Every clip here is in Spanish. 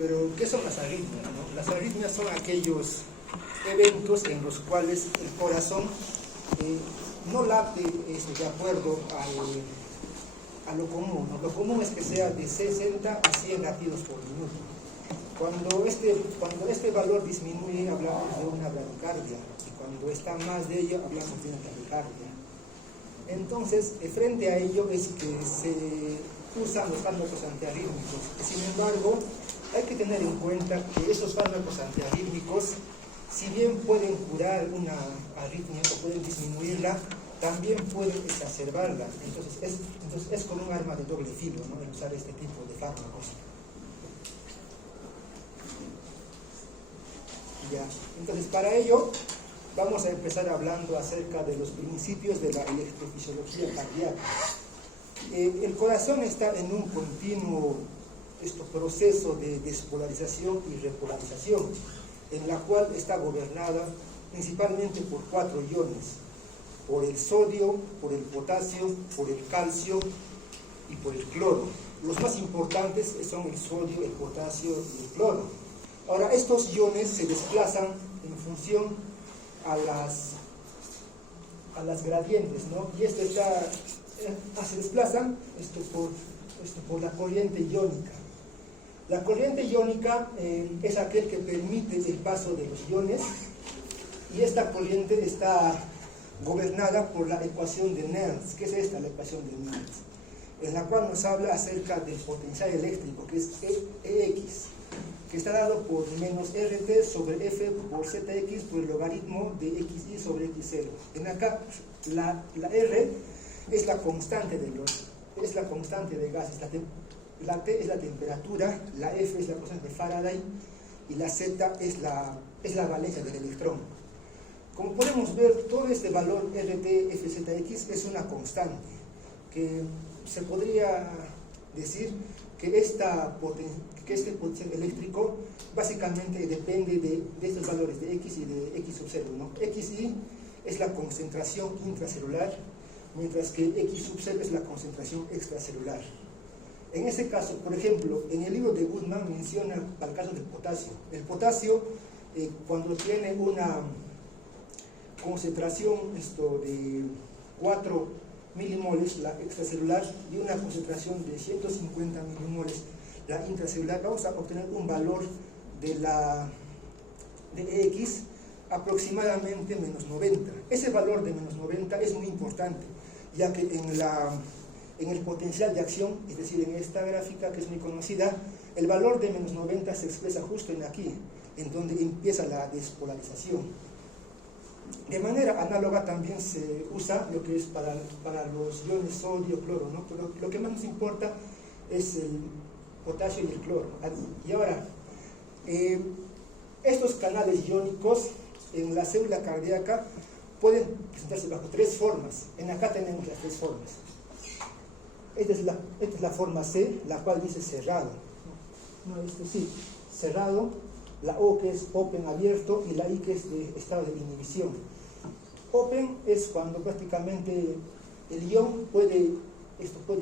Pero, ¿qué son las arritmias, no? Las arritmias son aquellos eventos en los cuales el corazón no late de acuerdo a lo común, ¿no? Lo común es que sea de 60 a 100 latidos por minuto. Cuando este valor disminuye, hablamos de una bradicardia, y cuando está más de ello, hablamos de una taquicardia. Entonces, frente a ello es que se usan los fármacos antiarrítmicos. Sin embargo, hay que tener en cuenta que esos fármacos antiarrítmicos, si bien pueden curar una arritmia o pueden disminuirla, también pueden exacerbarla. Entonces es como un arma de doble filo, ¿no?, el usar este tipo de fármacos. Ya. Entonces, para ello vamos a empezar hablando acerca de los principios de la electrofisiología cardíaca. El corazón está en un continuo proceso de despolarización y repolarización, en la cual está gobernada principalmente por 4 iones: por el sodio, por el potasio, por el calcio y por el cloro. Los más importantes son el sodio, el potasio y el cloro. Ahora, estos iones se desplazan en función a las gradientes, ¿no? Y se desplazan por la corriente iónica. La corriente iónica es aquel que permite el paso de los iones, y esta corriente está gobernada por la ecuación de Nernst. ¿Qué es esta, la ecuación de Nernst? En la cual nos habla acerca del potencial eléctrico, que es EX, que está dado por menos RT sobre F por ZX por el logaritmo de XY sobre X0. En acá, la R es la constante de gases, la T es la temperatura, la F es la constante de Faraday, y la Z es la valencia del electrón. Como podemos ver, todo este valor RT, FZX es una constante, que se podría decir que este potencial eléctrico básicamente depende de estos valores de X y de X sub 0, ¿no? XY es la concentración intracelular, mientras que X sub 0 es la concentración extracelular. En ese caso, por ejemplo, en el libro de Goodman menciona al caso del potasio. El potasio, cuando tiene una concentración de 4 milimoles, la extracelular, y una concentración de 150 milimoles, la intracelular, vamos a obtener un valor de EX aproximadamente menos 90. Ese valor de menos 90 es muy importante, ya que en el potencial de acción, es decir, en esta gráfica que es muy conocida, el valor de menos 90 se expresa justo en aquí, en donde empieza la despolarización. De manera análoga también se usa lo que es para los iones sodio, cloro, ¿no? Pero lo que más nos importa es el potasio y el cloro. Y ahora, estos canales iónicos en la célula cardíaca pueden presentarse bajo 3 formas. En acá tenemos las 3 formas. Esta es la forma C, la cual dice cerrado. Cerrado. La O, que es open, abierto, y la I, que es de estado de inhibición. Open es cuando prácticamente el ion puede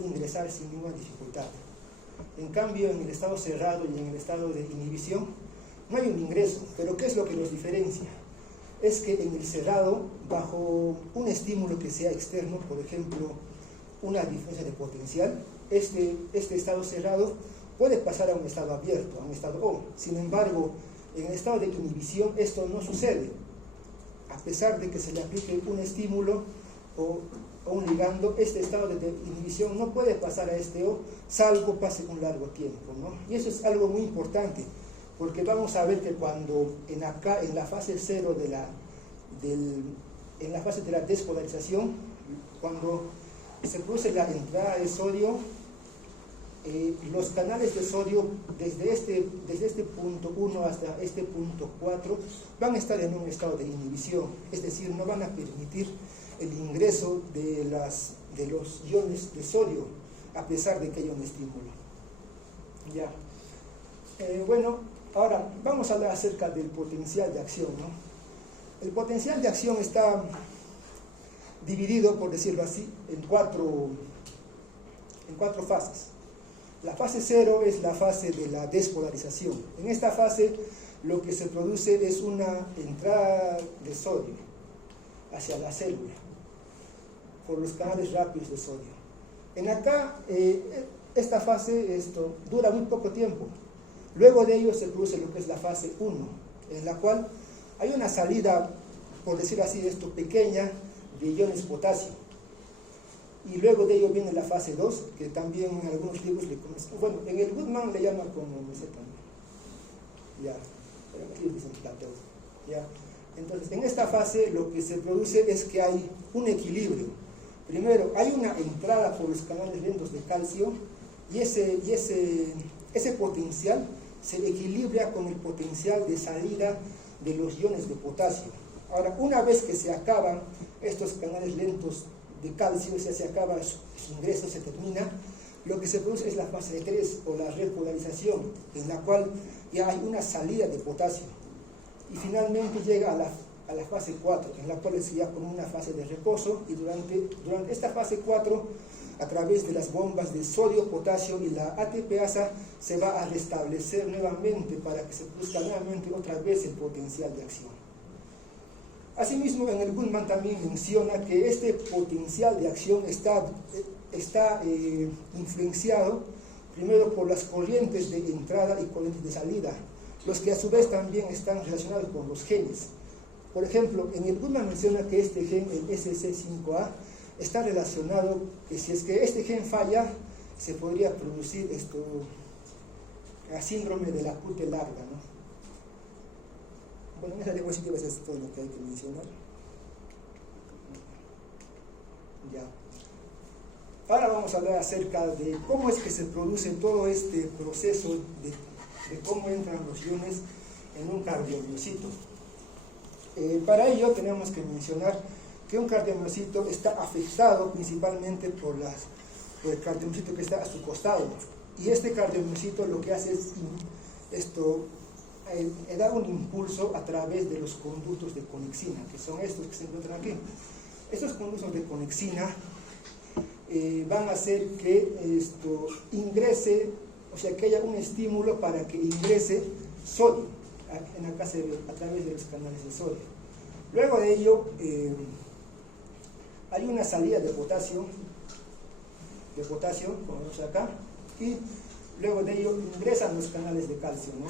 ingresar sin ninguna dificultad. En cambio, en el estado cerrado y en el estado de inhibición no hay un ingreso. Pero ¿qué es lo que los diferencia? Es que en el cerrado, bajo un estímulo que sea externo, por ejemplo, una diferencia de potencial, este estado cerrado puede pasar a un estado abierto, a un estado O. Sin embargo, en el estado de inhibición esto no sucede. A pesar de que se le aplique un estímulo o un ligando, este estado de inhibición no puede pasar a este O, salvo pase un largo tiempo, ¿no? Y eso es algo muy importante, porque vamos a ver que cuando en la fase 0 en la fase de la despolarización, cuando se produce la entrada de sodio, los canales de sodio desde este punto 1 hasta este punto 4 van a estar en un estado de inhibición, es decir, no van a permitir el ingreso de los iones de sodio, a pesar de que haya un estímulo. Ya. Bueno, ahora vamos a hablar acerca del potencial de acción, ¿no? El potencial de acción está dividido, por decirlo así, en cuatro fases. La fase 0 es la fase de la despolarización. En esta fase lo que se produce es una entrada de sodio hacia la célula por los canales rápidos de sodio. En acá, esta fase dura muy poco tiempo. Luego de ello se produce lo que es la fase 1, en la cual hay una salida, por decir así, pequeña de iones potasio. Y luego de ello viene la fase 2, que también en algunos libros le conocen. Bueno, en el Goodman le llaman como meseta, ¿no? Ya, pero aquí dicen plateo. Ya. Entonces, en esta fase lo que se produce es que hay un equilibrio. Primero, hay una entrada por los canales lentos de calcio y ese potencial se equilibra con el potencial de salida de los iones de potasio. Ahora, una vez que se acaban estos canales lentos de calcio, o sea, se acaba su ingreso, se termina, lo que se produce es la fase 3 o la repolarización, en la cual ya hay una salida de potasio. Y finalmente llega a la fase 4, en la cual es ya como una fase de reposo, y durante esta fase 4, a través de las bombas de sodio, potasio y la ATPasa, se va a restablecer nuevamente para que se produzca nuevamente otra vez el potencial de acción. Asimismo, en el Goodman también menciona que este potencial de acción está influenciado primero por las corrientes de entrada y corrientes de salida, los que a su vez también están relacionados con los genes. Por ejemplo, en el Goodman menciona que este gen, el SC5A, está relacionado, que si es que este gen falla, se podría producir la síndrome de la cute larga, ¿no? Bueno, en esa diapositiva es todo lo que hay que mencionar. Ya. Ahora vamos a hablar acerca de cómo es que se produce todo este proceso de cómo entran los iones en un cardiomiocito. Para ello tenemos que mencionar que un cardiomiocito está afectado principalmente por el cardiomiocito que está a su costado. Y este cardiomiocito lo que hace es da un impulso a través de los conductos de conexina, que son estos que se encuentran aquí. Estos conductos de conexina van a hacer que ingrese, o sea, que haya un estímulo para que ingrese sodio, en acá se ve, a través de los canales de sodio. Luego de ello, hay una salida de potasio, como vemos acá, y luego de ello ingresan los canales de calcio, ¿no?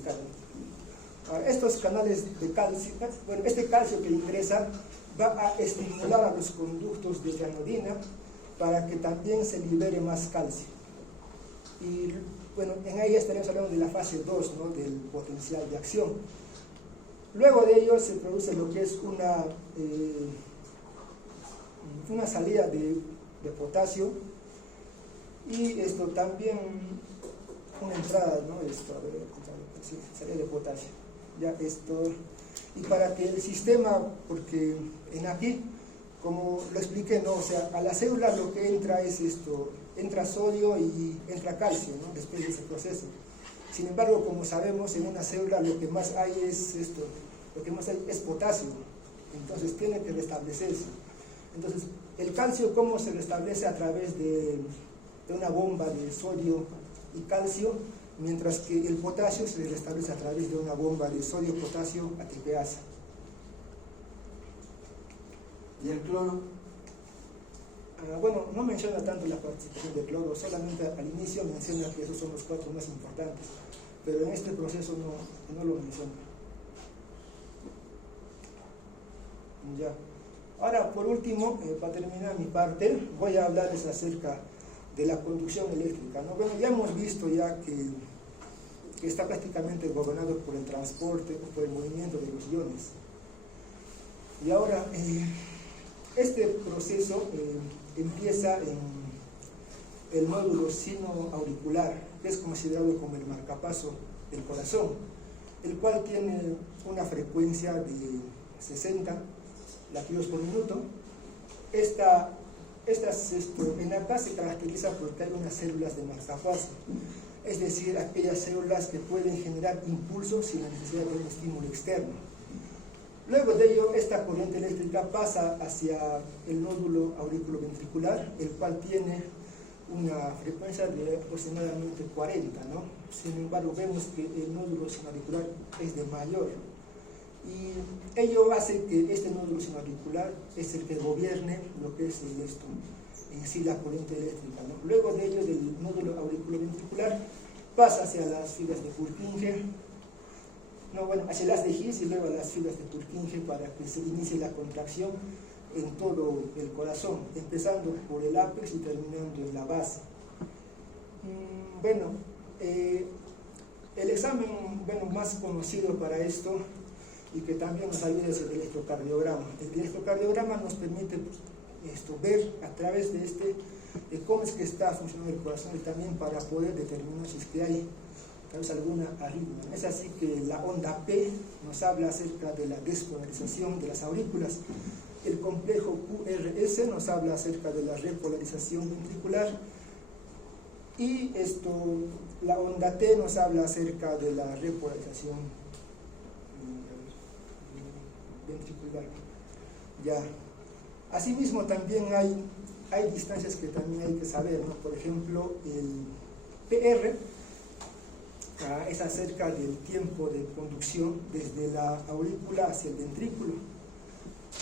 Acá. Ahora, estos canales de calcio, bueno, este calcio que ingresa va a estimular a los conductos de ranodina para que también se libere más calcio. Y bueno, en ahí estaremos hablando de la fase 2, ¿no? Del potencial de acción. Luego de ello se produce lo que es una salida de potasio y esto también una entrada, ¿no? Salida de potasio. Ya y para que el sistema, porque en aquí, como lo expliqué, ¿no? O sea, a la célula lo que entra es entra sodio y entra calcio, ¿no? Después de ese proceso. Sin embargo, como sabemos, en una célula lo que más hay es potasio, entonces tiene que restablecerse. Entonces, el calcio, ¿cómo se restablece? A través de una bomba de sodio y calcio, mientras que el potasio se restablece a través de una bomba de sodio-potasio ATPasa. ¿Y el cloro? Bueno, no menciona tanto la participación del cloro, solamente al inicio menciona que esos son los 4 más importantes, pero en este proceso no lo menciona. Ya. Ahora, por último, para terminar mi parte, voy a hablarles acerca de la conducción eléctrica, ¿no? Bueno, ya hemos visto ya que está prácticamente gobernado por el transporte o por el movimiento de los iones. Y ahora, este proceso empieza en el nódulo sinoauricular, que es considerado como el marcapaso del corazón, el cual tiene una frecuencia de 60 latidos por minuto. En acá se caracteriza porque hay unas células de marcapaso, es decir, aquellas células que pueden generar impulsos sin la necesidad de un estímulo externo. Luego de ello, esta corriente eléctrica pasa hacia el nódulo auriculoventricular, el cual tiene una frecuencia de aproximadamente 40, ¿no? Sin embargo, vemos que el nódulo sinoauricular es de mayor. Y ello hace que este nódulo sinoauricular es el que gobierne lo que es en sí la corriente eléctrica, ¿no? Luego de ello, del nódulo auriculoventricular, pasa hacia las fibras de Purkinje, hacia las de His y luego a las fibras de Purkinje para que se inicie la contracción en todo el corazón, empezando por el ápex y terminando en la base. El examen más conocido para esto y que también nos ayuda es el electrocardiograma. El electrocardiograma nos permite ver a través de cómo es que está funcionando el corazón y también para poder determinar si es que hay tal vez alguna arritmia. Es así que la onda P nos habla acerca de la despolarización de las aurículas. El complejo QRS nos habla acerca de la repolarización ventricular y la onda T nos habla acerca de la repolarización ventricular. Ya. Asimismo también hay distancias que también hay que saber, ¿no? Por ejemplo, el PR es acerca del tiempo de conducción desde la aurícula hacia el ventrículo.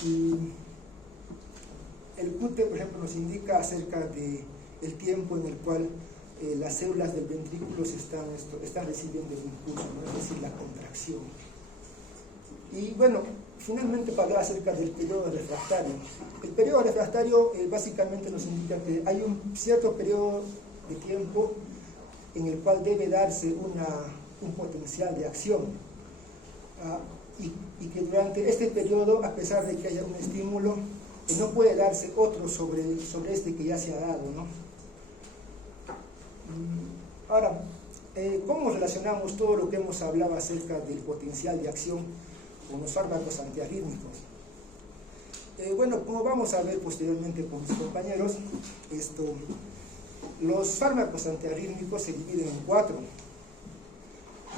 Y el QT, por ejemplo, nos indica acerca del tiempo en el cual las células del ventrículo están recibiendo el impulso, ¿no? Es decir, la contracción. Y finalmente para hablar acerca del periodo refractario. El periodo refractario básicamente nos indica que hay un cierto periodo de tiempo en el cual debe darse un potencial de acción. Y que durante este periodo, a pesar de que haya un estímulo, no puede darse otro sobre este que ya se ha dado, ¿no? Ahora, ¿cómo relacionamos todo lo que hemos hablado acerca del potencial de acción con los fármacos antiarrítmicos? Como vamos a ver posteriormente con mis compañeros, los fármacos antiarrítmicos se dividen en 4.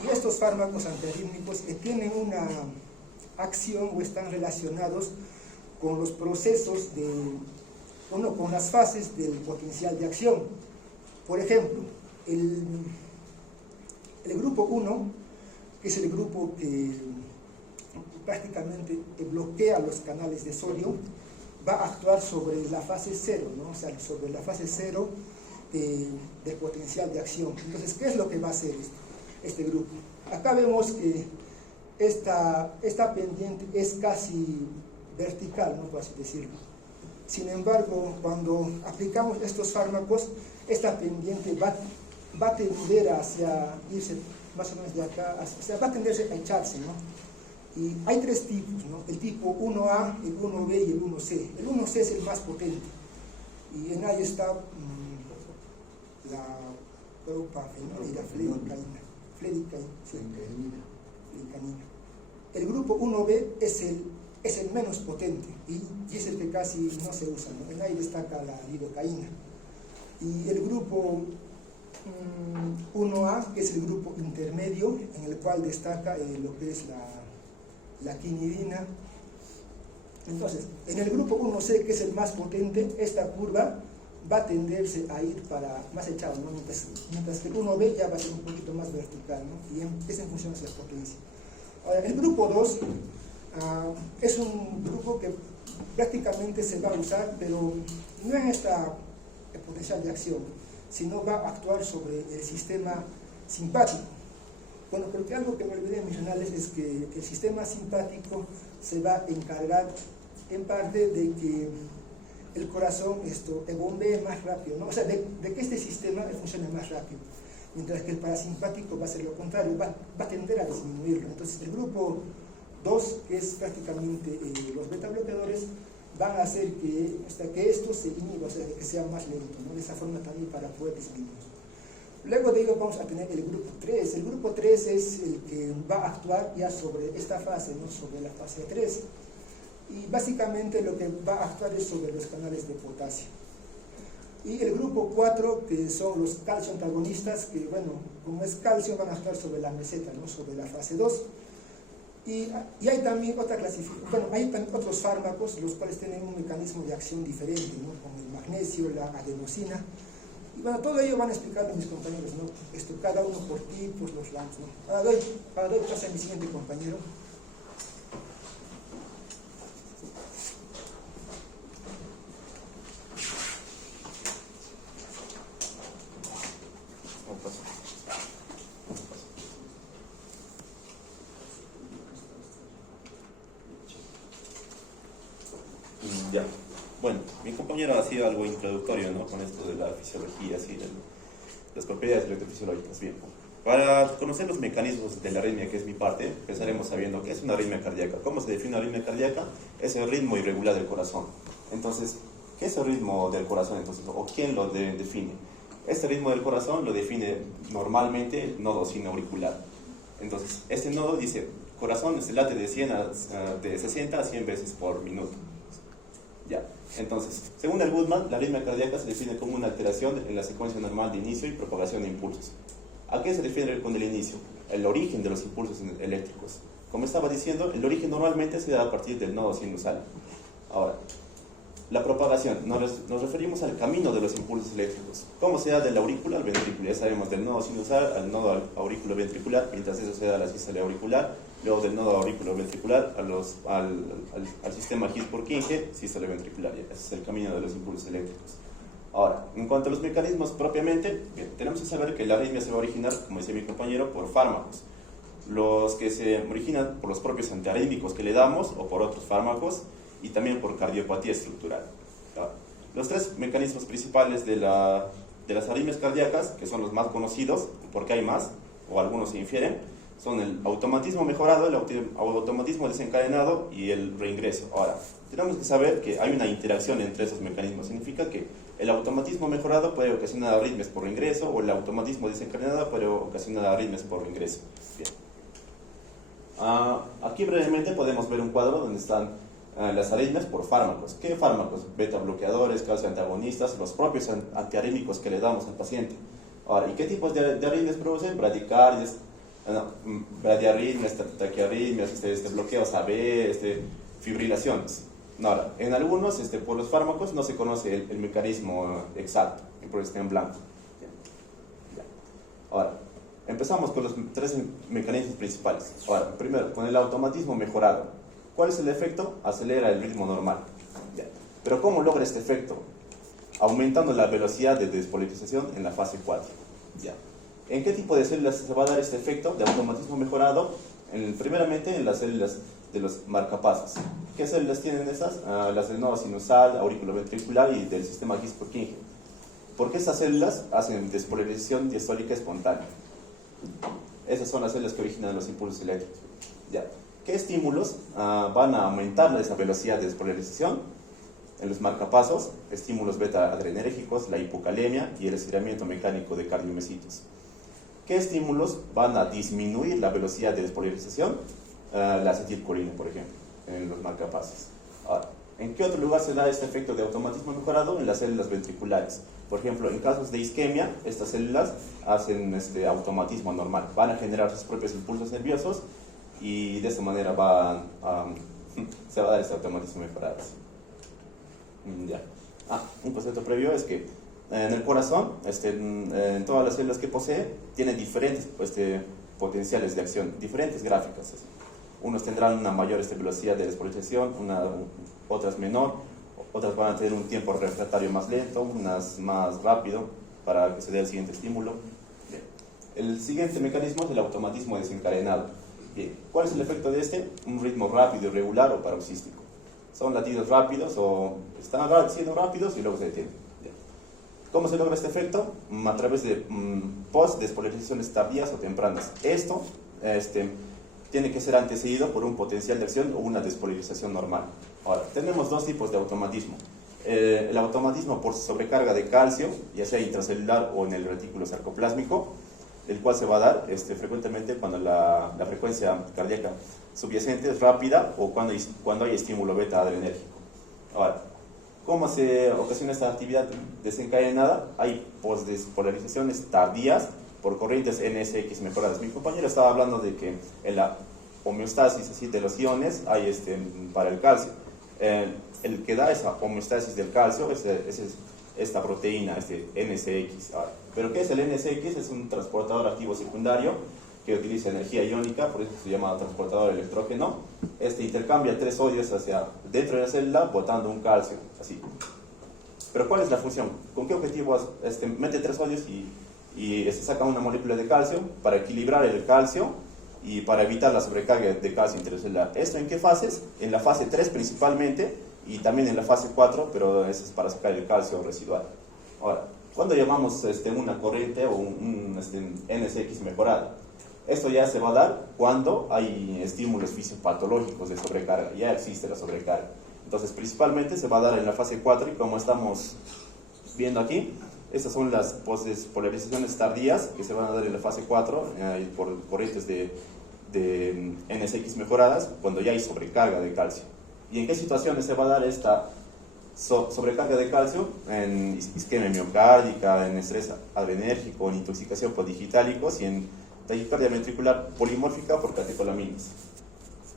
Y estos fármacos antiarrítmicos tienen una acción o están relacionados con los procesos con las fases del potencial de acción. Por ejemplo, el grupo 1, que es el grupo que prácticamente bloquea los canales de sodio, va a actuar sobre la fase 0, ¿no? O sea, sobre la fase 0 del potencial de acción. Entonces, ¿qué es lo que va a hacer este grupo? Acá vemos que esta pendiente es casi vertical, ¿no? Por así decirlo. Sin embargo, cuando aplicamos estos fármacos, esta pendiente va a tender hacia irse más o menos de acá, o sea, va a tenderse a echarse, ¿no? Y hay 3 tipos, ¿no? El tipo 1A, el 1B y el 1C. El 1C es el más potente. Y en ahí está la propafenol y la fledicaína. El grupo 1B es el menos potente y es el que casi no se usa, ¿no? En ahí destaca la lidocaína. Y el grupo 1A, que es el grupo intermedio, en el cual destaca lo que es la quinidina. Entonces, en el grupo 1C, que es el más potente, esta curva va a tenderse a ir para más echado, ¿no? Mientras que el 1B ya va a ser un poquito más vertical, ¿no? Y es en función de la potencia. Ahora, el grupo 2 es un grupo que prácticamente se va a usar, pero no en esta potencial de acción, sino va a actuar sobre el sistema simpático. Bueno, porque algo que me olvidé mencionarles es que el sistema simpático se va a encargar en parte de que el corazón bombee más rápido, ¿no? O sea, de que este sistema funcione más rápido, mientras que el parasimpático va a ser lo contrario, va a tender a disminuirlo. Entonces el grupo 2, que es prácticamente los beta bloqueadores, van a hacer que esto se inhiba, o sea, que sea más lento, ¿no? De esa forma también para poder disminuir. Luego de ello vamos a tener el grupo 3. El grupo 3 es el que va a actuar ya sobre esta fase, ¿no? Sobre la fase 3. Y básicamente lo que va a actuar es sobre los canales de potasio. Y el grupo 4, que son los calcio antagonistas, que bueno, como es calcio, van a actuar sobre la meseta, ¿no? Sobre la fase 2. Y hay también otra clasificación, bueno, hay también otros fármacos, los cuales tienen un mecanismo de acción diferente, ¿no? Como el magnesio, la adenosina. Y bueno, todo ello van explicando mis compañeros, ¿no? Cada uno por ti, por los lados, ¿no? Ahora doy paso a mi siguiente compañero. Ya. Bueno, mi compañero ha sido algo introductorio, ¿no? Con esto de la fisiología, así, de las propiedades electrofisiológicas. Bien. Para conocer los mecanismos de la arritmia, que es mi parte, empezaremos sabiendo qué es una arritmia cardíaca. ¿Cómo se define una arritmia cardíaca? Es el ritmo irregular del corazón. Entonces, ¿qué es el ritmo del corazón entonces? ¿O quién lo define? Este ritmo del corazón lo define normalmente el nodo sinoauricular. Entonces, este nodo dice, corazón se late de 60 a 100 veces por minuto. Ya. Entonces, según el Goodman, la arritmia cardíaca se define como una alteración en la secuencia normal de inicio y propagación de impulsos. ¿A qué se refiere con el inicio? El origen de los impulsos eléctricos. Como estaba diciendo, el origen normalmente se da a partir del nodo sinusal. Ahora, la propagación, nos referimos al camino de los impulsos eléctricos. ¿Cómo se da del aurículo al ventrículo? Ya sabemos, del nodo sinusal al nodo auriculoventricular, mientras eso se da a la sístole auricular, luego del nodo auriculoventricular al sistema His-Purkinje, sístole ventricular. Ese es el camino de los impulsos eléctricos. Ahora, en cuanto a los mecanismos propiamente, bien, tenemos que saber que la arritmia se va a originar, como decía mi compañero, por fármacos. Los que se originan por los propios antiarrítmicos que le damos o por otros fármacos, y también por cardiopatía estructural. Los tres mecanismos principales de las arritmias cardíacas, que son los más conocidos, porque hay más, o algunos se infieren, son el automatismo mejorado, el automatismo desencadenado y el reingreso. Ahora, tenemos que saber que hay una interacción entre esos mecanismos. Significa que el automatismo mejorado puede ocasionar arritmias por reingreso, o el automatismo desencadenado puede ocasionar arritmias por reingreso. Bien. Aquí brevemente podemos ver un cuadro donde están las arritmias por fármacos. ¿Qué fármacos? Beta bloqueadores, calcio antagonistas, los propios antiarrítmicos que le damos al paciente. Ahora, ¿y qué tipos de arritmias producen? Bradicardias, bradiarritmias, taquiarritmias, bloqueos AB, fibrilaciones. Ahora, en algunos, por los fármacos no se conoce el mecanismo exacto, y por eso está en blanco. Ahora, empezamos con los tres mecanismos principales. Ahora, primero, con el automatismo mejorado. ¿Cuál es el efecto? Acelera el ritmo normal. Ya. Pero ¿cómo logra este efecto? Aumentando la velocidad de despolarización en la fase 4. Ya. ¿En qué tipo de células se va a dar este efecto de automatismo mejorado? Primeramente en las células de los marcapasos. ¿Qué células tienen esas? Las del nodo sinusal, auriculoventricular y del sistema His-Purkinje. Porque esas células hacen despolarización diastólica espontánea. Esas son las células que originan los impulsos eléctricos. Ya. ¿Qué estímulos van a aumentar esa velocidad de despolarización? En los marcapasos, estímulos beta-adrenérgicos, la hipocalemia y el estiramiento mecánico de cardiomiocitos. ¿Qué estímulos van a disminuir la velocidad de despolarización? La acetilcolina, por ejemplo, en los marcapasos. Ahora, ¿en qué otro lugar se da este efecto de automatismo mejorado? En las células ventriculares. Por ejemplo, en casos de isquemia, estas células hacen automatismo normal. Van a generar sus propios impulsos nerviosos y de esa manera se va a dar este automatismo mejorado. Ya. Un concepto previo es que en el corazón, en todas las células que posee, tiene diferentes potenciales de acción, diferentes gráficas. Unos tendrán una mayor velocidad de despolarización, otras menor, otras van a tener un tiempo refractario más lento, unas más rápido para que se dé el siguiente estímulo. Bien. El siguiente mecanismo es el automatismo desencadenado. Bien. ¿Cuál es el efecto de este? Un ritmo rápido, irregular o paroxístico. Son latidos rápidos o están siendo rápidos y luego se detienen. Bien. ¿Cómo se logra este efecto? A través de post-despolarizaciones tardías o tempranas. Esto tiene que ser antecedido por un potencial de acción o una despolarización normal. Ahora, tenemos dos tipos de automatismo. El automatismo por sobrecarga de calcio, ya sea intracelular o en el retículo sarcoplásmico, el cual se va a dar frecuentemente cuando la frecuencia cardíaca subyacente es rápida o cuando hay estímulo beta-adrenérgico. Ahora, ¿cómo se ocasiona esta actividad desencadenada? Hay postdespolarizaciones tardías por corrientes NSX mejoradas. Mi compañero estaba hablando de que en la homeostasis así, de los iones hay para el calcio. El que da esa homeostasis del calcio, ese esta proteína, este NSX. Ahora, ¿pero qué es el NSX? Es un transportador activo secundario que utiliza energía iónica, por eso se llama transportador electrógeno. Este intercambia 3 sodios hacia dentro de la célula, botando un calcio, así. Pero ¿cuál es la función? ¿Con qué objetivo mete 3 sodios y se saca una molécula de calcio? Para equilibrar el calcio y para evitar la sobrecarga de calcio intracelular. ¿Esto en qué fases? En la fase 3 principalmente, y también en la fase 4, pero eso es para sacar el calcio residual. Ahora, ¿cuándo llamamos una corriente o un NSX mejorada? Esto ya se va a dar cuando hay estímulos fisiopatológicos de sobrecarga, ya existe la sobrecarga. Entonces, principalmente se va a dar en la fase 4 y como estamos viendo aquí, estas son las polarizaciones tardías que se van a dar en la fase 4 por corrientes de NSX mejoradas cuando ya hay sobrecarga de calcio. ¿Y en qué situaciones se va a dar esta sobrecarga de calcio? En isquemia miocárdica, en estrés adrenérgico, en intoxicación por digitalicos y en taquicardia ventricular polimórfica por catecolaminas.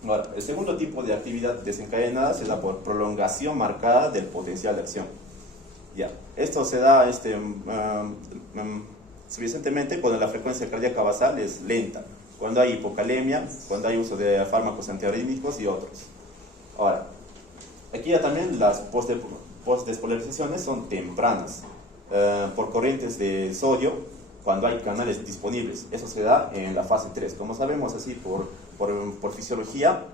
Ahora, el segundo tipo de actividad desencadenada se da por prolongación marcada del potencial de acción. Ya, esto se da suficientemente cuando la frecuencia cardíaca basal es lenta, cuando hay hipocalemia, cuando hay uso de fármacos antiarrítmicos y otros. Ahora, aquí ya también las postdespolarizaciones son tempranas, por corrientes de sodio, cuando hay canales disponibles. Eso se da en la fase 3. Como sabemos, así por fisiología,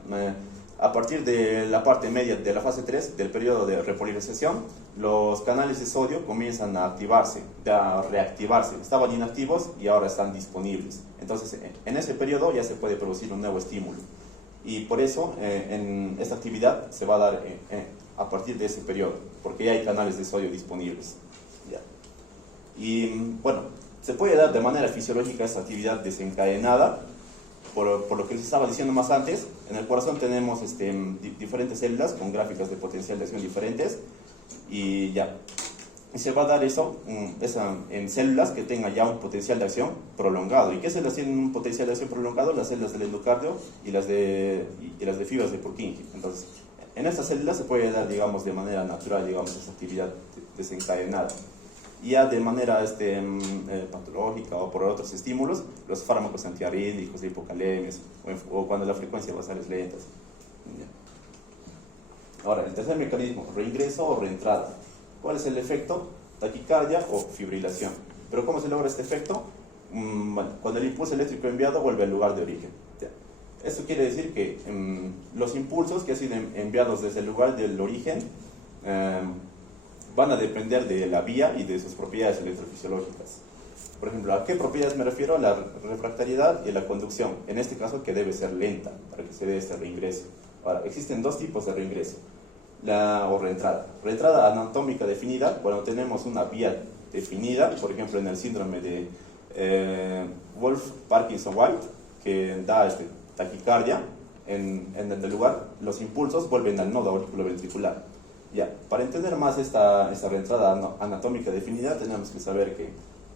a partir de la parte media de la fase 3, del periodo de repolarización, los canales de sodio comienzan a activarse, a reactivarse. Estaban inactivos y ahora están disponibles. Entonces, en ese periodo ya se puede producir un nuevo estímulo. Y por eso, en esta actividad se va a dar a partir de ese periodo, porque ya hay canales de sodio disponibles. Ya. Y bueno, se puede dar de manera fisiológica esta actividad desencadenada, por lo que les estaba diciendo más antes. En el corazón tenemos diferentes células con gráficas de potencial de acción diferentes, y ya. Y se va a dar eso en células que tengan ya un potencial de acción prolongado. ¿Y qué células tienen un potencial de acción prolongado? Las células del endocardio y las de fibras de Purkinje. Entonces, en estas células se puede dar, digamos, de manera natural, digamos, esa actividad desencadenada. Y ya de manera patológica o por otros estímulos, los fármacos antiarrítmicos, de hipocalemias, o cuando la frecuencia basal es lenta. Ahora, el tercer mecanismo, reingreso o reentrada. ¿Cuál es el efecto? Taquicardia o fibrilación. ¿Pero cómo se logra este efecto? Bueno, cuando el impulso eléctrico enviado vuelve al lugar de origen. ¿Ya? Esto quiere decir que los impulsos que han sido enviados desde el lugar del origen van a depender de la vía y de sus propiedades electrofisiológicas. Por ejemplo, ¿a qué propiedades me refiero? A la refractariedad y a la conducción. En este caso, que debe ser lenta para que se dé este reingreso. Ahora, existen dos tipos de reingreso. O reentrada. Reentrada anatómica definida, cuando tenemos una vía definida, por ejemplo en el síndrome de Wolff-Parkinson-White, que da taquicardia, en el lugar, los impulsos vuelven al nodo auriculoventricular. Ya, para entender más esta reentrada anatómica definida, tenemos que saber que,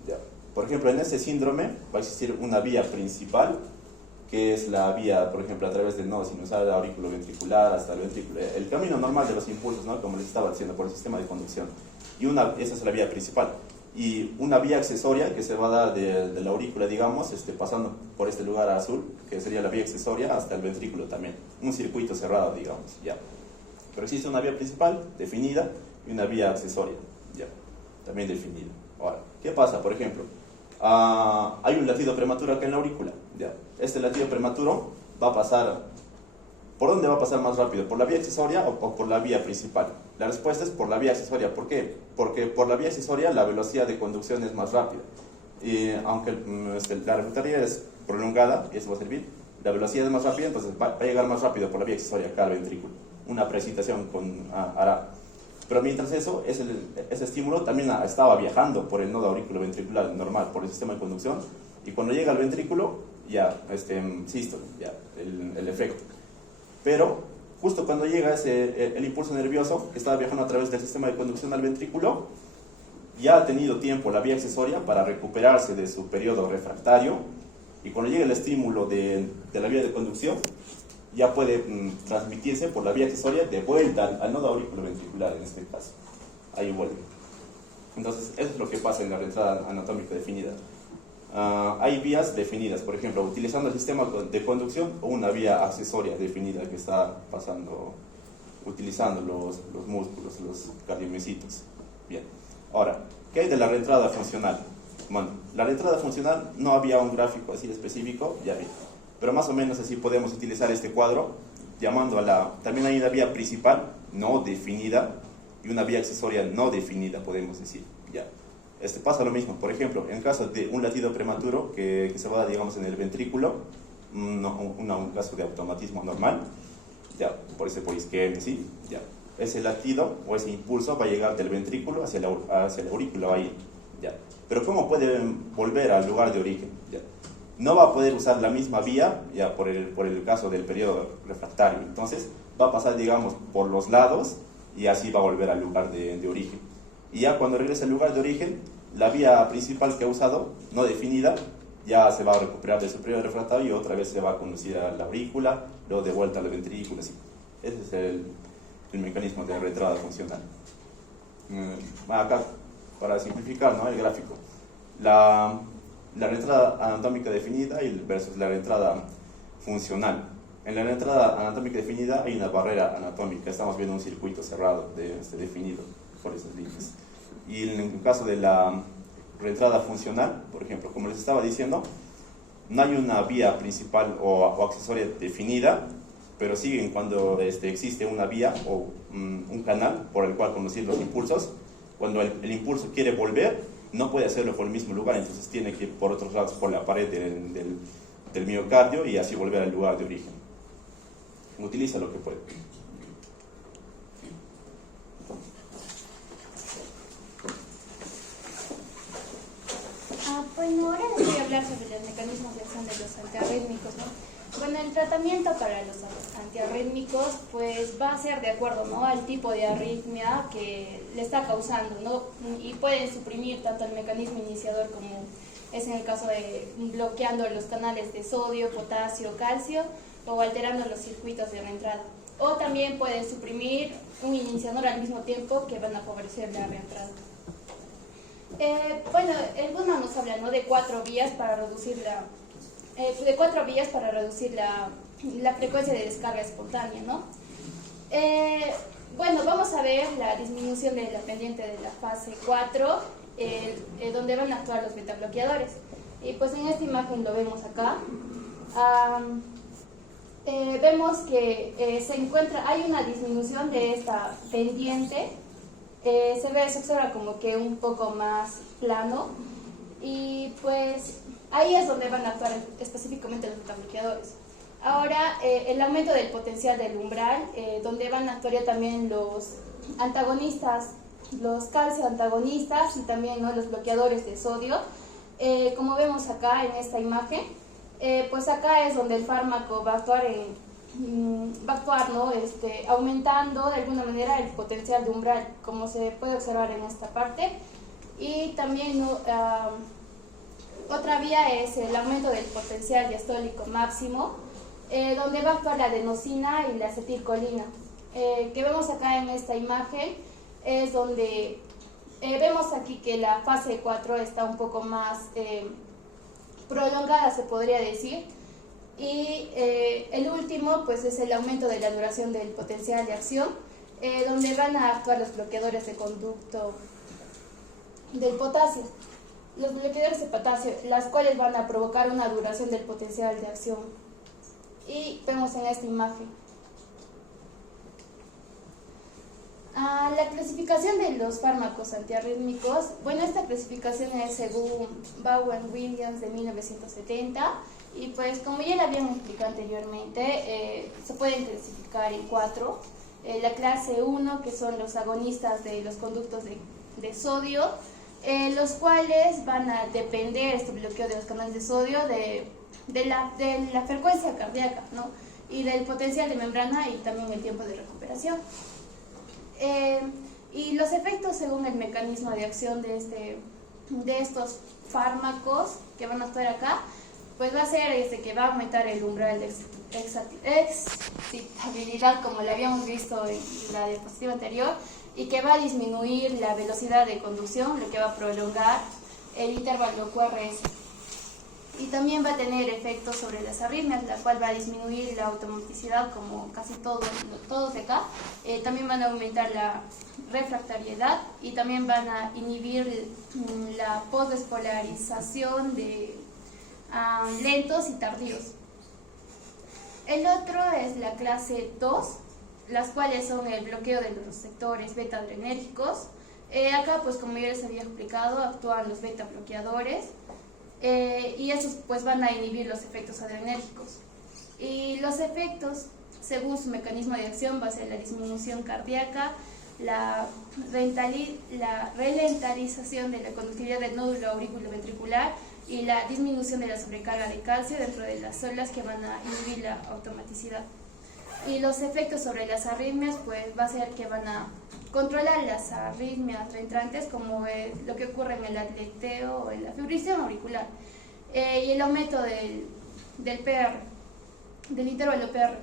ya, por ejemplo, en este síndrome va a existir una vía principal, que es la vía, por ejemplo, a través del nodo sinusal auriculoventricular hasta el ventrículo, el camino normal de los impulsos, ¿no? Como les estaba diciendo, por el sistema de conducción. Y esa es la vía principal. Y una vía accesoria que se va a dar de la aurícula, digamos, pasando por este lugar azul, que sería la vía accesoria, hasta el ventrículo también. Un circuito cerrado, digamos, ya. Pero existe una vía principal definida y una vía accesoria, ya, también definida. Ahora, ¿qué pasa? Por ejemplo, hay un latido prematuro acá en la aurícula, ya. Este latido prematuro va a pasar, ¿por dónde va a pasar más rápido? ¿Por la vía accesoria o por la vía principal? La respuesta es por la vía accesoria. ¿Por qué? Porque por la vía accesoria la velocidad de conducción es más rápida. Y aunque la refractaria es prolongada, y eso va a servir, la velocidad es más rápida, entonces va a llegar más rápido por la vía accesoria acá al ventrículo. Una precipitación hará. Pero mientras eso, ese estímulo también estaba viajando por el nodo auriculoventricular normal, por el sistema de conducción, y cuando llega al ventrículo, ya, sístole, ya, el efecto. Pero justo cuando llega el impulso nervioso que estaba viajando a través del sistema de conducción al ventrículo, ya ha tenido tiempo la vía accesoria para recuperarse de su periodo refractario, y cuando llega el estímulo de la vía de conducción, ya puede transmitirse por la vía accesoria de vuelta al nodo auriculoventricular en este caso. Ahí vuelve. Entonces, eso es lo que pasa en la reentrada anatómica definida. Hay vías definidas, por ejemplo, utilizando el sistema de conducción o una vía accesoria definida que está pasando, utilizando los músculos, los cardiomiocitos. Bien, ahora, ¿qué hay de la reentrada funcional? Bueno, la reentrada funcional no había un gráfico así específico, ya vi, pero más o menos así podemos utilizar este cuadro, llamando a la... También hay una vía principal no definida y una vía accesoria no definida, podemos decir, ya. Pasa lo mismo, por ejemplo, en caso de un latido prematuro que se va, digamos, en el ventrículo, un caso de automatismo normal, ya, por isquemia, ¿sí? Ya. Ese latido o ese impulso va a llegar del ventrículo hacia la aurícula, ahí, ya. Pero ¿cómo puede volver al lugar de origen? Ya. No va a poder usar la misma vía, ya, por el caso del periodo refractario. Entonces, va a pasar, digamos, por los lados y así va a volver al lugar de origen. Y ya cuando regrese al lugar de origen, la vía principal que ha usado, no definida, ya se va a recuperar de su periodo refractario y otra vez se va a conducir a la aurícula, luego de vuelta a la ventrícula, así. Ese es el mecanismo de reentrada funcional. Acá, para simplificar, ¿no?, el gráfico, la reentrada anatómica definida versus la reentrada funcional. En la reentrada anatómica definida hay una barrera anatómica, estamos viendo un circuito cerrado definido por esas líneas. Y en el caso de la reentrada funcional, por ejemplo, como les estaba diciendo, no hay una vía principal o accesoria definida, pero siguen cuando existe una vía o un canal por el cual conducir los impulsos. Cuando el impulso quiere volver, no puede hacerlo por el mismo lugar, entonces tiene que ir por otros lados, por la pared del miocardio y así volver al lugar de origen. Utiliza lo que puede. Bueno, ahora les voy a hablar sobre los mecanismos de acción de los antiarrítmicos, ¿no? Bueno, el tratamiento para los antiarrítmicos pues va a ser de acuerdo, ¿no?, al tipo de arritmia que le está causando, ¿no? Y pueden suprimir tanto el mecanismo iniciador como es en el caso de bloqueando los canales de sodio, potasio, calcio o alterando los circuitos de reentrada. O también pueden suprimir un iniciador al mismo tiempo que van a favorecer la reentrada. Bueno, el Goodman nos habla, ¿no?, de 4 vías para reducir la frecuencia de descarga espontánea, ¿no? Bueno, vamos a ver la disminución de la pendiente de la fase 4, donde van a actuar los betabloqueadores. Y pues en esta imagen lo vemos acá. Vemos que hay una disminución de esta pendiente. Se observa como que un poco más plano y pues ahí es donde van a actuar específicamente los betabloqueadores. Ahora el aumento del potencial del umbral, donde van a actuar ya también los antagonistas, los calcio antagonistas y también, ¿no?, los bloqueadores de sodio. Como vemos acá en esta imagen, pues acá es donde el fármaco va a actuar ¿no?, aumentando de alguna manera el potencial de umbral, como se puede observar en esta parte. Y también, ¿no?, otra vía es el aumento del potencial diastólico máximo, donde va a actuar la adenosina y la acetilcolina, que vemos acá en esta imagen. Es donde vemos aquí que la fase 4 está un poco más prolongada, se podría decir. Y el último pues es el aumento de la duración del potencial de acción, donde van a actuar los bloqueadores de conducto del potasio. Los bloqueadores de potasio, las cuales van a provocar una duración del potencial de acción. Y vemos en esta imagen. La clasificación de los fármacos antiarrítmicos, bueno, esta clasificación es según Bowen-Williams de 1970. Y pues como ya lo habíamos explicado anteriormente, se pueden clasificar en 4. La clase 1, que son los agonistas de los conductos de sodio, los cuales van a depender, este bloqueo de los canales de sodio, de la frecuencia cardíaca, ¿no?, y del potencial de membrana y también el tiempo de recuperación. Y los efectos según el mecanismo de acción de estos fármacos que van a actuar acá, pues va a ser que va a aumentar el umbral de excitabilidad, como lo habíamos visto en la diapositiva anterior, y que va a disminuir la velocidad de conducción, lo que va a prolongar el intervalo QRS. Y también va a tener efectos sobre las arritmias, la cual va a disminuir la automaticidad, como casi todos de acá. También van a aumentar la refractariedad y también van a inhibir la postdespolarización de lentos y tardíos. El otro es la clase 2, las cuales son el bloqueo de los receptores beta adrenérgicos. Acá, pues como ya les había explicado, actúan los beta bloqueadores. Y esos pues van a inhibir los efectos adrenérgicos. Y los efectos, según su mecanismo de acción, va a ser la disminución cardíaca, la ralentización de la conductividad del nódulo auriculoventricular y la disminución de la sobrecarga de calcio dentro de las células, que van a inhibir la automaticidad. Y los efectos sobre las arritmias pues va a ser que van a controlar las arritmias reentrantes, como lo que ocurre en el atleteo o en la fibrilación auricular, y el aumento del PR, del intervalo PR.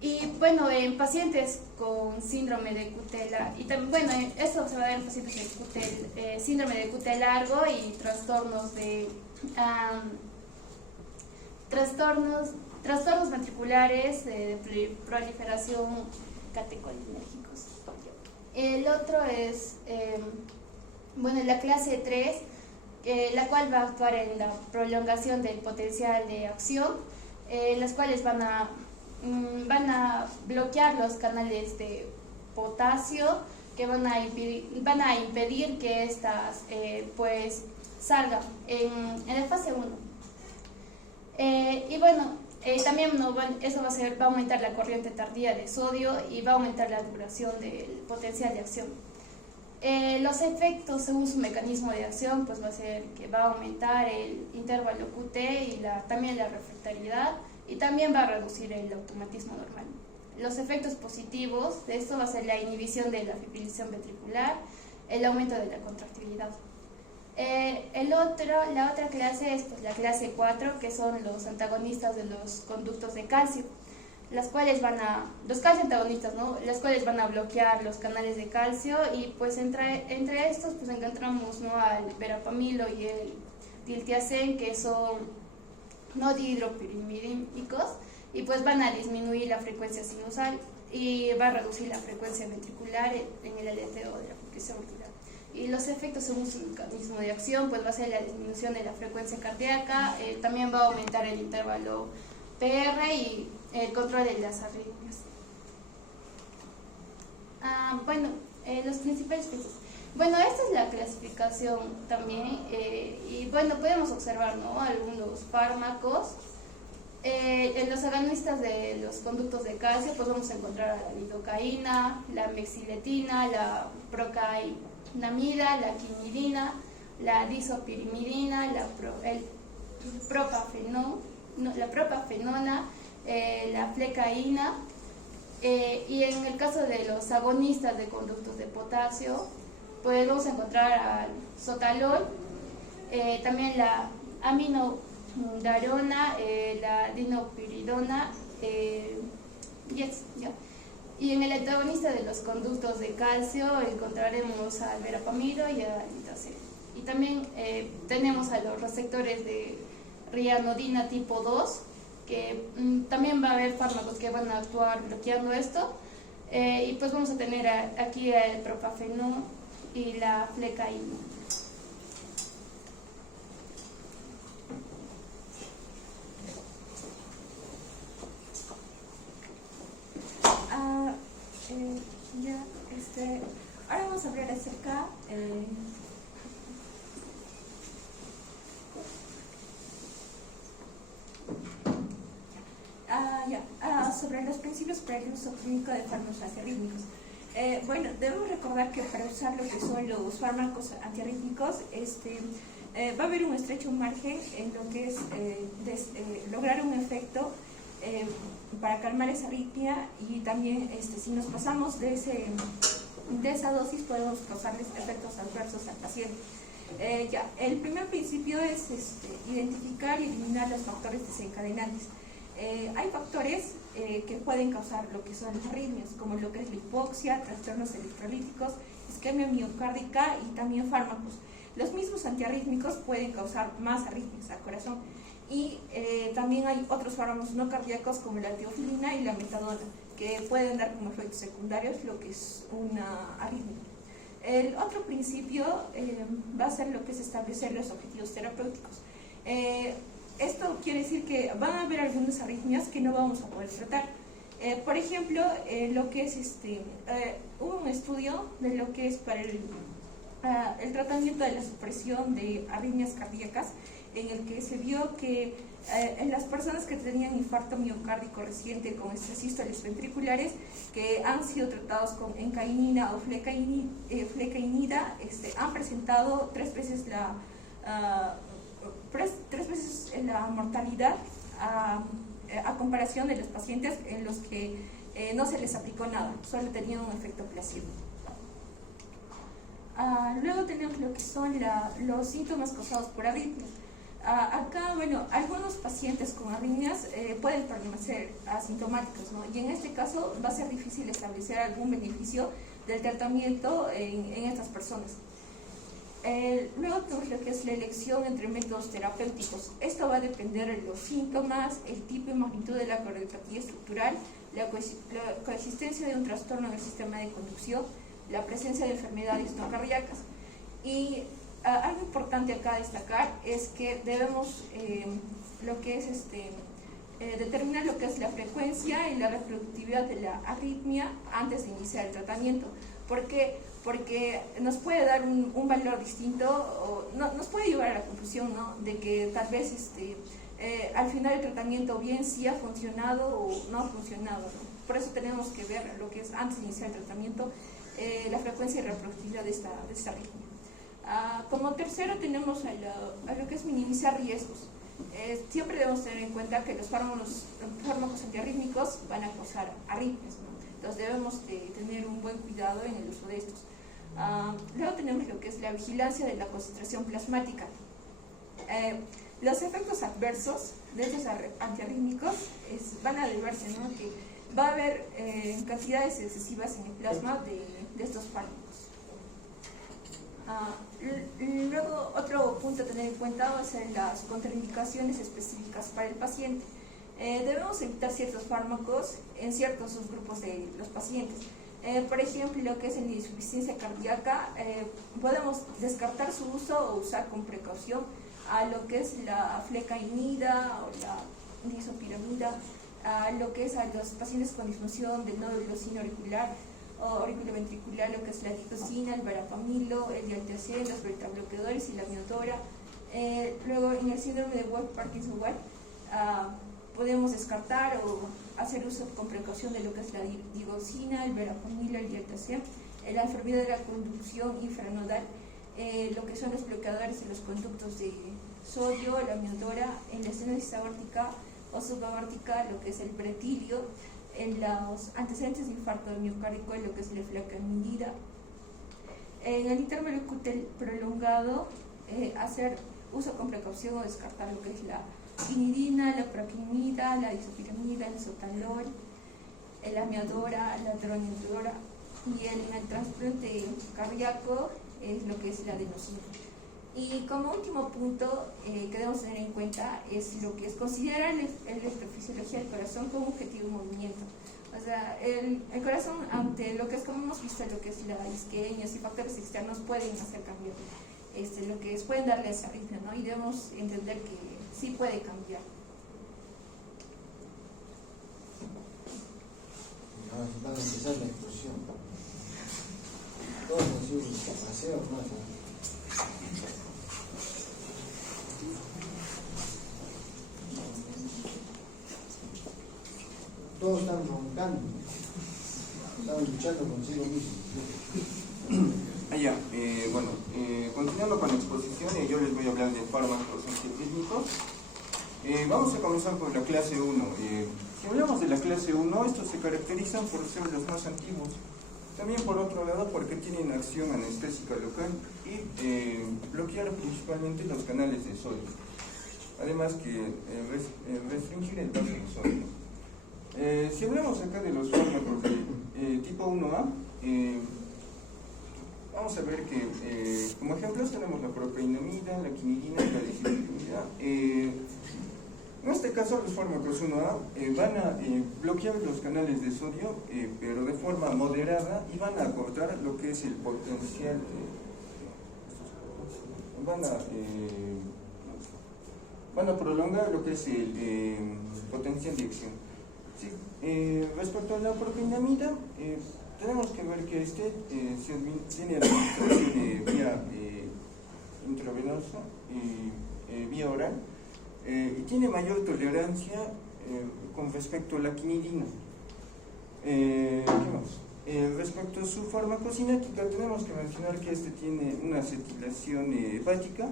Y bueno, en pacientes con síndrome de QT, y también, bueno, esto se va a dar en pacientes de QT, síndrome de QT largo y trastornos ventriculares de proliferación catecolinérgicos. El otro es, la clase 3, la cual va a actuar en la prolongación del potencial de acción, las cuales van a bloquear los canales de potasio, que van a impedir que estas pues salgan en la fase 1. Y bueno, también eso va a aumentar la corriente tardía de sodio y va a aumentar la duración del potencial de acción. Los efectos, según su mecanismo de acción, pues va a ser que va a aumentar el intervalo QT y también la refractariedad, y también va a reducir el automatismo normal. Los efectos positivos de esto va a ser la inhibición de la fibrilación ventricular, el aumento de la contractilidad. La otra clase es pues la clase 4, que son los antagonistas de los conductos de calcio, los calcio antagonistas, ¿no? Las cuales van a bloquear los canales de calcio, y pues entre estos pues encontramos, ¿no?, al verapamilo y el diltiazem, que son no dihidropirimidínicos, y pues van a disminuir la frecuencia sinusal y va a reducir la frecuencia ventricular en el aleteo de la fibrilación auricular. Y los efectos, según su mecanismo de acción, pues va a ser la disminución de la frecuencia cardíaca, también va a aumentar el intervalo PR y el control de las arritmias. Los principales efectos. Bueno, esta es la clasificación también, y bueno, podemos observar, ¿no?, algunos fármacos. En los agonistas de los conductos de calcio, pues vamos a encontrar a la lidocaína, la mexiletina, la procainamida, la quinidina, la disopirimidina, la propafenona, la flecaína, y en el caso de los agonistas de conductos de potasio, pues vamos a encontrar al sotalol, también la aminodarona, la dinopiridona, y en el antagonista de los conductos de calcio encontraremos al verapamilo y al diltiazem. Y también tenemos a los receptores de rianodina tipo 2, que también va a haber fármacos que van a actuar bloqueando esto, y pues vamos a tener aquí el propafenón y la flecaína. Ahora vamos a hablar acerca sobre los principios para el uso clínico de fármacos antiarrítmicos. Bueno, debemos recordar que para usar lo que son los fármacos antiarrítmicos, va a haber un estrecho margen en lo que es lograr un efecto para calmar esa arritmia, y también si nos pasamos de esa dosis podemos causarles efectos adversos al paciente. El primer principio es identificar y eliminar los factores desencadenantes. Hay factores que pueden causar lo que son las arritmias, como lo que es la hipoxia, trastornos electrolíticos, isquemia miocárdica y también fármacos. Los mismos antiarrítmicos pueden causar más arritmias al corazón. Y también hay otros fármacos no cardíacos como la teofilina y la metadona, que pueden dar como efectos secundarios lo que es una arritmia. El otro principio va a ser lo que es establecer los objetivos terapéuticos. Esto quiere decir que van a haber algunas arritmias que no vamos a poder tratar. Por ejemplo, lo que es hubo un estudio de lo que es para el tratamiento de la supresión de arritmias cardíacas, en el que se vio que en las personas que tenían infarto miocárdico reciente con sístoles ventriculares que han sido tratados con encainina o flecainida, han presentado tres veces la mortalidad a comparación de los pacientes en los que no se les aplicó nada, solo tenían un efecto placebo. Luego tenemos lo que son los síntomas causados por arritmias. Acá, bueno, algunos pacientes con arritmias pueden permanecer asintomáticos, ¿no? Y en este caso va a ser difícil establecer algún beneficio del tratamiento en estas personas. Luego tenemos lo que es la elección entre métodos terapéuticos. Esto va a depender de los síntomas, el tipo y magnitud de la cardiopatía estructural, la coexistencia de un trastorno en el sistema de conducción, la presencia de enfermedades no cardíacas. Y algo importante acá a destacar es que debemos determinar lo que es la frecuencia y la reproductividad de la arritmia antes de iniciar el tratamiento. ¿Por qué? Porque nos puede dar un valor distinto, o nos puede llevar a la conclusión, ¿no?, de que tal vez al final del tratamiento bien sí ha funcionado o no ha funcionado, ¿no? Por eso tenemos que ver lo que es antes de iniciar el tratamiento, la frecuencia y reproductividad de esta arritmia. Como tercero tenemos a lo que es minimizar riesgos. Siempre debemos tener en cuenta que los fármacos antiarrítmicos van a causar arritmias, ¿no? Entonces debemos tener un buen cuidado en el uso de estos. Luego tenemos lo que es la vigilancia de la concentración plasmática. Los efectos adversos de estos antiarrítmicos van a deberse, ¿no?, que va a haber cantidades excesivas en el plasma de estos fármacos. Luego, otro punto a tener en cuenta va a ser las contraindicaciones específicas para el paciente. Debemos evitar ciertos fármacos en ciertos subgrupos de los pacientes. Por ejemplo, lo que es la insuficiencia cardíaca, podemos descartar su uso o usar con precaución a lo que es la flecainida o la disopiramida, a lo que es a los pacientes con disfunción del nódulo sinoauricular o auriculoventricular, lo que es la digoxina, el verapamilo, el dialteacel, los betabloqueadores y la amiotora. Luego, en el síndrome de Wolff-Parkinson-White, podemos descartar o hacer uso con precaución de lo que es la digoxina, el verapamilo, el dialteacel, la enfermedad de la conducción infranodal, lo que son los bloqueadores en los conductos de sodio, la amiotora, en la estenosis aórtica o subaórtica, lo que es el pretilio, en los antecedentes de infarto miocárdico, lo que es la flecainida. En el intervalo prolongado, hacer uso con precaución o descartar lo que es la quinidina, la proquinida, la disopiramida, el sotalol, la amiadora, la droniodora, y en el trasplante cardíaco es lo que es la adenosina. Y como último punto que debemos tener en cuenta es lo que es considerar la electrofisiología del corazón como objetivo de movimiento. O sea, el corazón, ante lo que es, como hemos visto, lo que es la isquemias y factores externos pueden hacer cambios, lo que es, pueden darle esa arritmia, ¿no? Y debemos entender que sí puede cambiar. Va a empezar la explosión. Todos han sido paseos, ¿no? Todos están roncando, están luchando consigo mismos. Continuando con la exposición, yo les voy a hablar de fármacos antiarrítmicos. Vamos a comenzar con la clase 1. Si hablamos de la clase 1, estos se caracterizan por ser los más antiguos. También, por otro lado, porque tienen acción anestésica local y bloquear principalmente los canales de sodio. además que restringir el paso de sodio. Si hablamos acá de los fármacos de tipo 1A, vamos a ver que como ejemplos tenemos la procainamida, la quinidina y la diclofenamida. En este caso los fármacos 1A van a bloquear los canales de sodio, pero de forma moderada, y van a acortar lo que es el potencial, van a prolongar lo que es el potencial de acción. Sí, respecto a la procainamida, tenemos que ver que tiene administración vía intravenosa y vía oral, y tiene mayor tolerancia con respecto a la quinidina. ¿Qué más? Respecto a su farmacocinética, tenemos que mencionar que tiene una acetilación hepática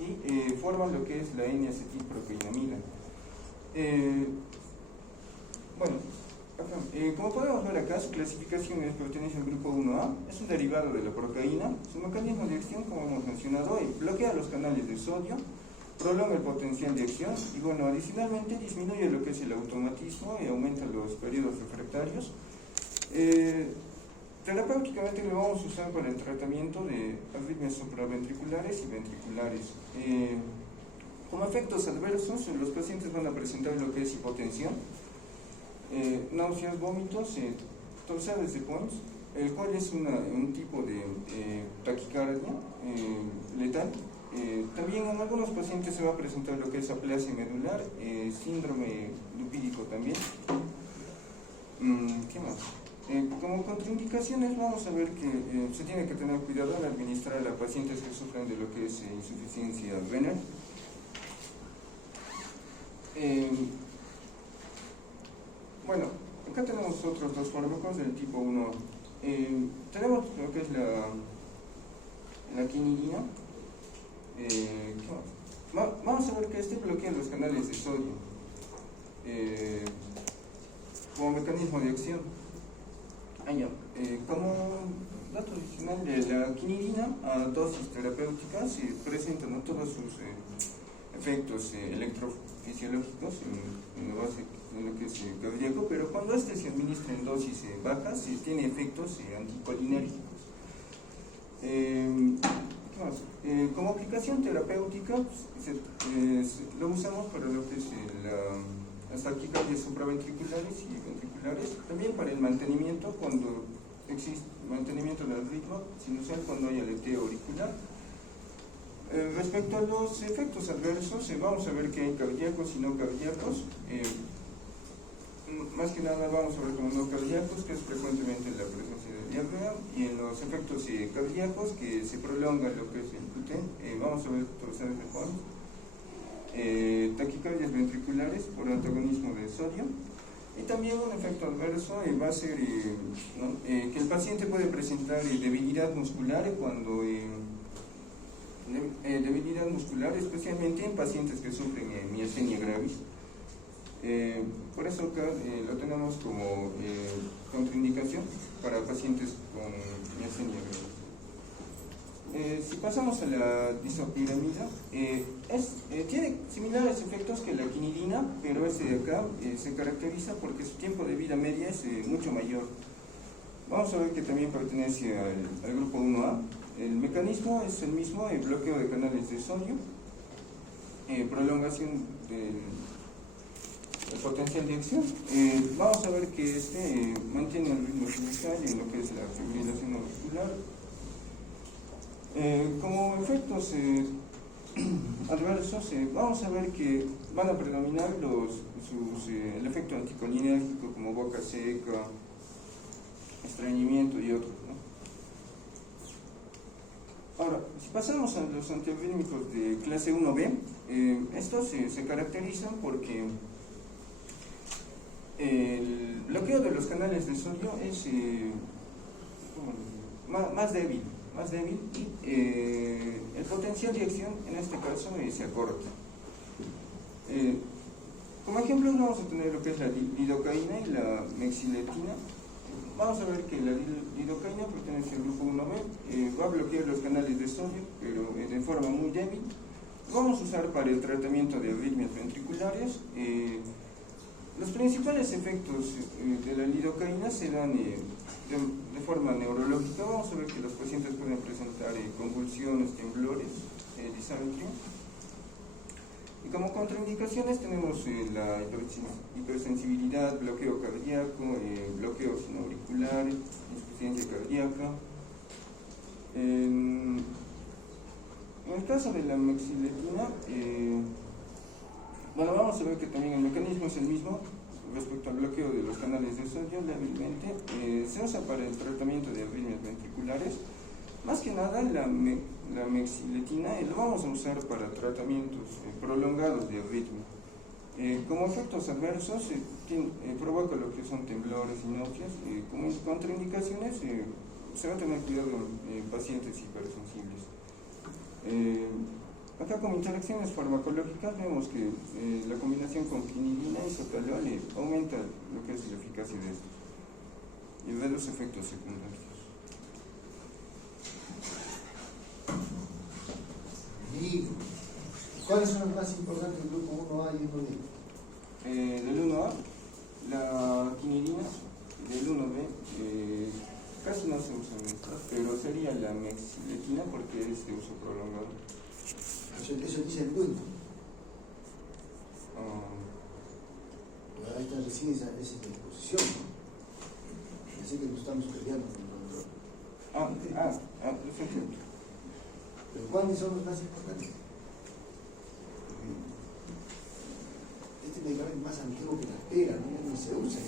y forma lo que es la N-acetilprocainamida. Bueno, como podemos ver acá, su clasificación pertenece al grupo 1A, es un derivado de la procaína. Su mecanismo de acción, como hemos mencionado, bloquea los canales de sodio, prolonga el potencial de acción y, bueno, adicionalmente disminuye lo que es el automatismo y aumenta los periodos refractarios. Terapéuticamente lo vamos a usar para el tratamiento de arritmias supraventriculares y ventriculares. Como efectos adversos, los pacientes van a presentar lo que es hipotensión, náuseas, vómitos, torsades de Pons, el cual es un tipo de taquicardia letal. También en algunos pacientes se va a presentar lo que es aplasia medular, síndrome lipídico también. ¿Qué más? Como contraindicaciones vamos a ver que se tiene que tener cuidado al administrar a pacientes que sufren de lo que es insuficiencia renal. Bueno, acá tenemos otros dos fármacos del tipo 1. Tenemos lo que es la quinidina. Vamos a ver que bloquea los canales de sodio como mecanismo de acción. Como dato adicional de la quinidina, a dosis terapéuticas se presentan todos sus efectos electrofisiológicos en la base de lo que es cardíaco, pero cuando se administra en dosis bajas, tiene efectos anticolinérgicos. Como aplicación terapéutica, lo usamos para lo que es las taquicardias supraventriculares y ventriculares, también para el mantenimiento cuando existe mantenimiento del ritmo sinusal cuando hay aleteo auricular. Respecto a los efectos adversos, vamos a ver que hay cardíacos y no cardíacos. Más que nada vamos a ver con no cardíacos, que es frecuentemente la presencia de diarrea, y en los efectos cardíacos, que se prolonga lo que es el gluten, vamos a ver torsades de Pons, taquicardias ventriculares por antagonismo de sodio, y también un efecto adverso va a ser que el paciente puede presentar debilidad muscular cuando debilidad muscular, especialmente en pacientes que sufren miastenia gravis. Por eso acá lo tenemos como contraindicación para pacientes con miastenia gravis. Si pasamos a la disopiramida, tiene similares efectos que la quinidina, pero de acá se caracteriza porque su tiempo de vida media es mucho mayor. Vamos a ver que también pertenece al grupo 1A. El mecanismo es el mismo, el bloqueo de canales de sodio, prolongación del potencial de acción. Vamos a ver que mantiene el ritmo sinusal en lo que es la fibrilación auricular. Como efectos adversos, vamos a ver que van a predominar el efecto anticolinérgico, como boca seca, estreñimiento y otros, ¿no? Ahora, si pasamos a los antiarrítmicos de clase 1B, estos se caracterizan porque el bloqueo de los canales de sodio es más débil y el potencial de acción en este caso se acorta. Como ejemplos vamos a tener lo que es la lidocaína y la mexiletina. Vamos a ver que la lidocaína pertenece al grupo 1B, va a bloquear los canales de sodio, pero de forma muy débil. vamos a usar para el tratamiento de arritmias ventriculares. Los principales efectos de la lidocaína se dan de forma neurológica. Vamos a ver que los pacientes pueden presentar convulsiones, temblores, disartria. Y como contraindicaciones tenemos la hipersensibilidad, bloqueo cardíaco, bloqueo sinoauricular, insuficiencia cardíaca. En el caso de la mexiletina, bueno, vamos a ver que también el mecanismo es el mismo respecto al bloqueo de los canales de sodio. Débilmente se usa para el tratamiento de arritmias ventriculares. Más que nada la mexiletina lo vamos a usar para tratamientos prolongados de arritmia. Como efectos adversos provoca lo que son temblores y náuseas. Como contraindicaciones se va a tener cuidado en pacientes hipersensibles. Acá como interacciones farmacológicas vemos que la combinación con quinidina y sotalol aumenta lo que es la eficacia de estos y de los efectos secundarios. ¿Y cuáles son los más importantes del grupo 1A y 1B? Del 1A, la quinidina, del 1B, casi no se usa en esto, pero sería la mexiletina porque es de uso prolongado. Eso dice el cuento. Ahí está recién esa disposición, ¿no? Así que nos estamos peleando con el control. Perfecto. Pero ¿cuáles son los más importantes? Este medicamento es más antiguo que la pera, no se usa.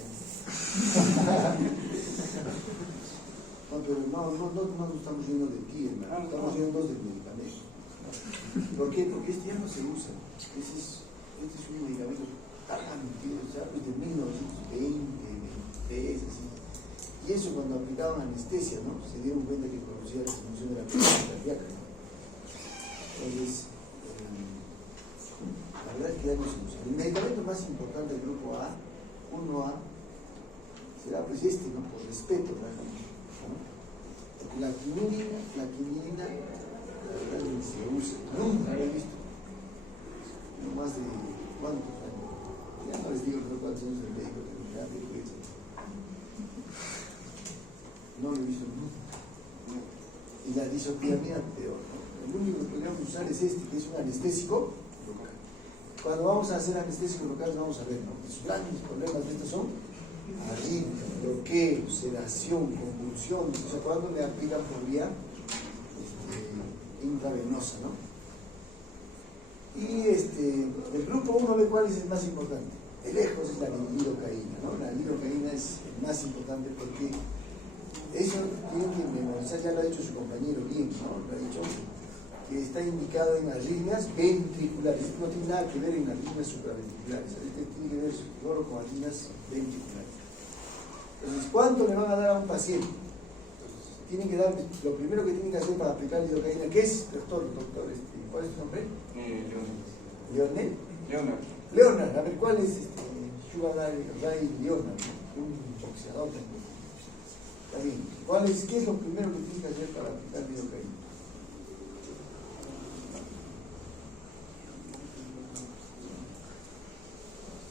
No, pero no nos estamos yendo de ti, hermano. Estamos yendo del medicamento. ¿Por qué? Porque este ya no se usa. Este es un medicamento tan antiguo, ¿sabes? De 1920, 23, así. Y eso cuando aplicaban anestesia, ¿no? Se dieron cuenta que producía la disminución de la presión cardíaca. Entonces, la verdad es que ya no se usa. El medicamento más importante del grupo A, 1A, será pues este, ¿no? Por respeto, realmente, ¿no? Porque la quinidina, la verdad ni se usa, nunca la he visto. No más de cuántos años. Ya no les digo no cuántos años del médico, no lo he visto nunca. Y la disopiamida peor, ¿no? El único que podríamos usar es este, que es un anestésico local. Cuando vamos a hacer anestésicos locales vamos a ver, ¿no? Los grandes problemas de estos son arritmia, bloqueo, sedación, convulsión. O sea, cuando le aplican por vía intravenosa, ¿no? Y el grupo 1B, ¿cuál es el más importante? De lejos es la lidocaína, ¿no? La lidocaína es el más importante porque eso tiene que memorizar, ya lo ha dicho su compañero bien, ¿no? Lo ha dicho, que está indicado en arritmias ventriculares. No tiene nada que ver en arritmias supraventriculares, tiene que ver solo con arritmias ventriculares. Entonces, ¿cuánto le van a dar a un paciente? Entonces, tienen que dar, lo primero que tienen que hacer para aplicar lidocaína, ¿qué es, doctor? ¿Cuál es tu nombre? Leonard, a ver, ¿cuál es Sugar Ray Leonard? Un boxeador también. Está bien. ¿Qué es lo primero que tienes que hacer para aplicar lidocaína?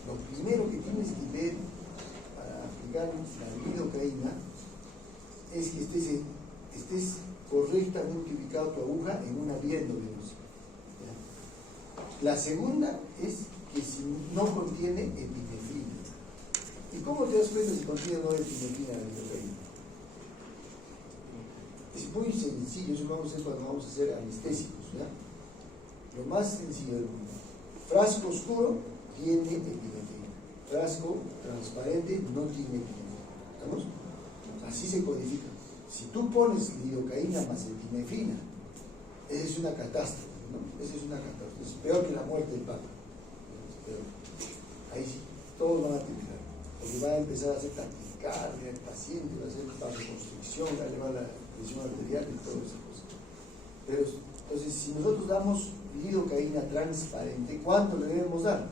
Lo primero que tienes que ver para aplicar la lidocaína es que estés correctamente ubicado tu aguja en una vía endovenosa. La segunda es que si no contiene epinefrina. ¿Y cómo te das cuenta si contiene o no epinefrina la lidocaína? Es muy sencillo, eso lo vamos a hacer cuando vamos a hacer anestésicos, ¿ya? Lo más sencillo, frasco oscuro tiene epinefrina, frasco transparente no tiene epinefrina. ¿Estamos? Así se codifica. Si tú pones lidocaína más epinefrina, esa es una catástrofe, ¿no? Esa es una catástrofe, es peor que la muerte del Papa. Ahí sí, todos van a terminar, porque van a empezar a hacer taquicardia, el paciente va a hacer vasoconstricción, va a elevar la presión arterial y todas esas cosas. Pero entonces, si nosotros damos lidocaína transparente, ¿cuánto le debemos dar?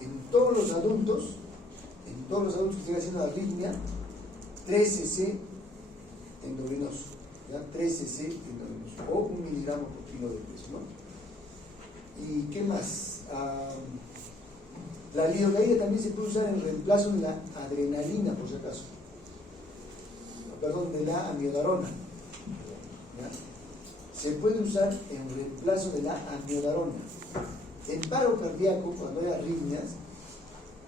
En todos los adultos que estén haciendo arritmia, 3 cc endovenoso, ¿ya? 3 cc endovenoso, o 1 miligramo por kilo de peso, ¿no? ¿Y qué más? La lidocaína también se puede usar en reemplazo de la adrenalina, por si acaso. Perdón, de la amiodarona. ¿Ya? Se puede usar en reemplazo de la amiodarona. En paro cardíaco, cuando hay arritmias,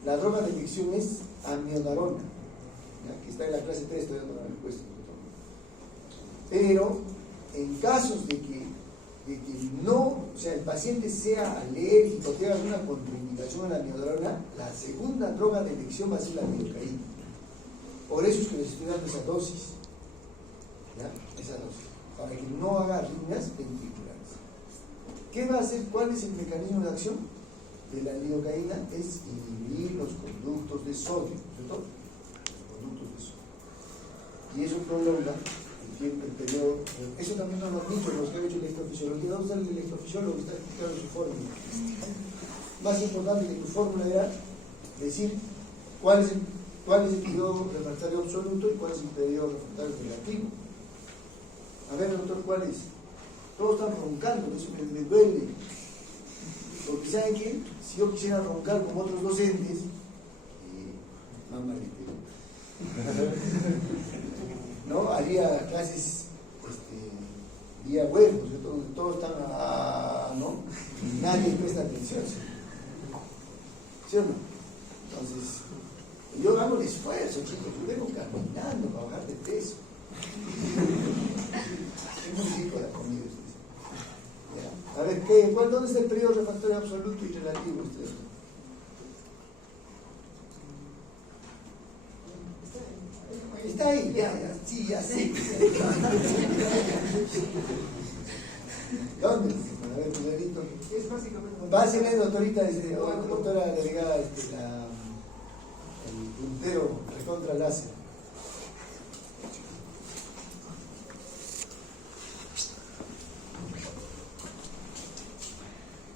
la droga de elección es amiodarona, ¿ya? Que está en la clase 3, estoy dando la respuesta. Pero en casos de que no, o sea, el paciente sea alérgico o tenga alguna contraindicación a la amiodarona, la segunda droga de elección va a ser la lidocaína. Por eso es que les estoy dando esa dosis, ¿ya? Esa dosis, para que no haga arritmias ventriculares. ¿Qué va a hacer? ¿Cuál es el mecanismo de acción de la lidocaína? Es inhibir los conductos de sodio, ¿cierto? Los conductos de sodio. Y eso prolonga el periodo. Eso también nos lo han dicho los que han hecho electrofisiología. ¿Dónde está el electrofisiólogo? Está explicado en su fórmula. Más importante que tu fórmula era decir cuál es el periodo refractario absoluto y cuál es el periodo refractario relativo. A ver, doctor, ¿cuál es? Todos están roncando, eso me duele. Porque ¿saben qué? Si yo quisiera roncar como otros docentes, mamá ¿no? Haría clases vía web, donde todos están ¿no? Y nadie presta atención, ¿sí o no? Entonces, yo hago el esfuerzo, chicos, yo vengo caminando para bajar de peso. Es muy rico la comida. A ver, ¿dónde está el periodo refractario absoluto y relativo? Está ahí, ya, sí, ya sé. ¿Dónde? A ver, primerito. Es básicamente... Pásenle, doctorita, doctora delegada, el puntero recontra láser.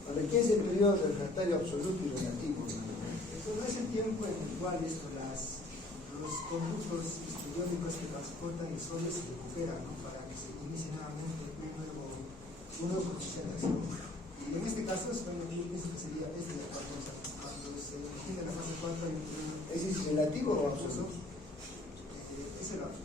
A ver, ¿qué es el periodo refractario absoluto y relativo? Eso es el tiempo en el cual los conductos iónicos que transportan el sodio se recuperan, ¿no? Para que se inicie nuevamente un nuevo proceso de acción. Y en este caso, sería este de la cuando se define la fase 4 hay un... ¿Ese es relativo o absoluto? Es el absoluto.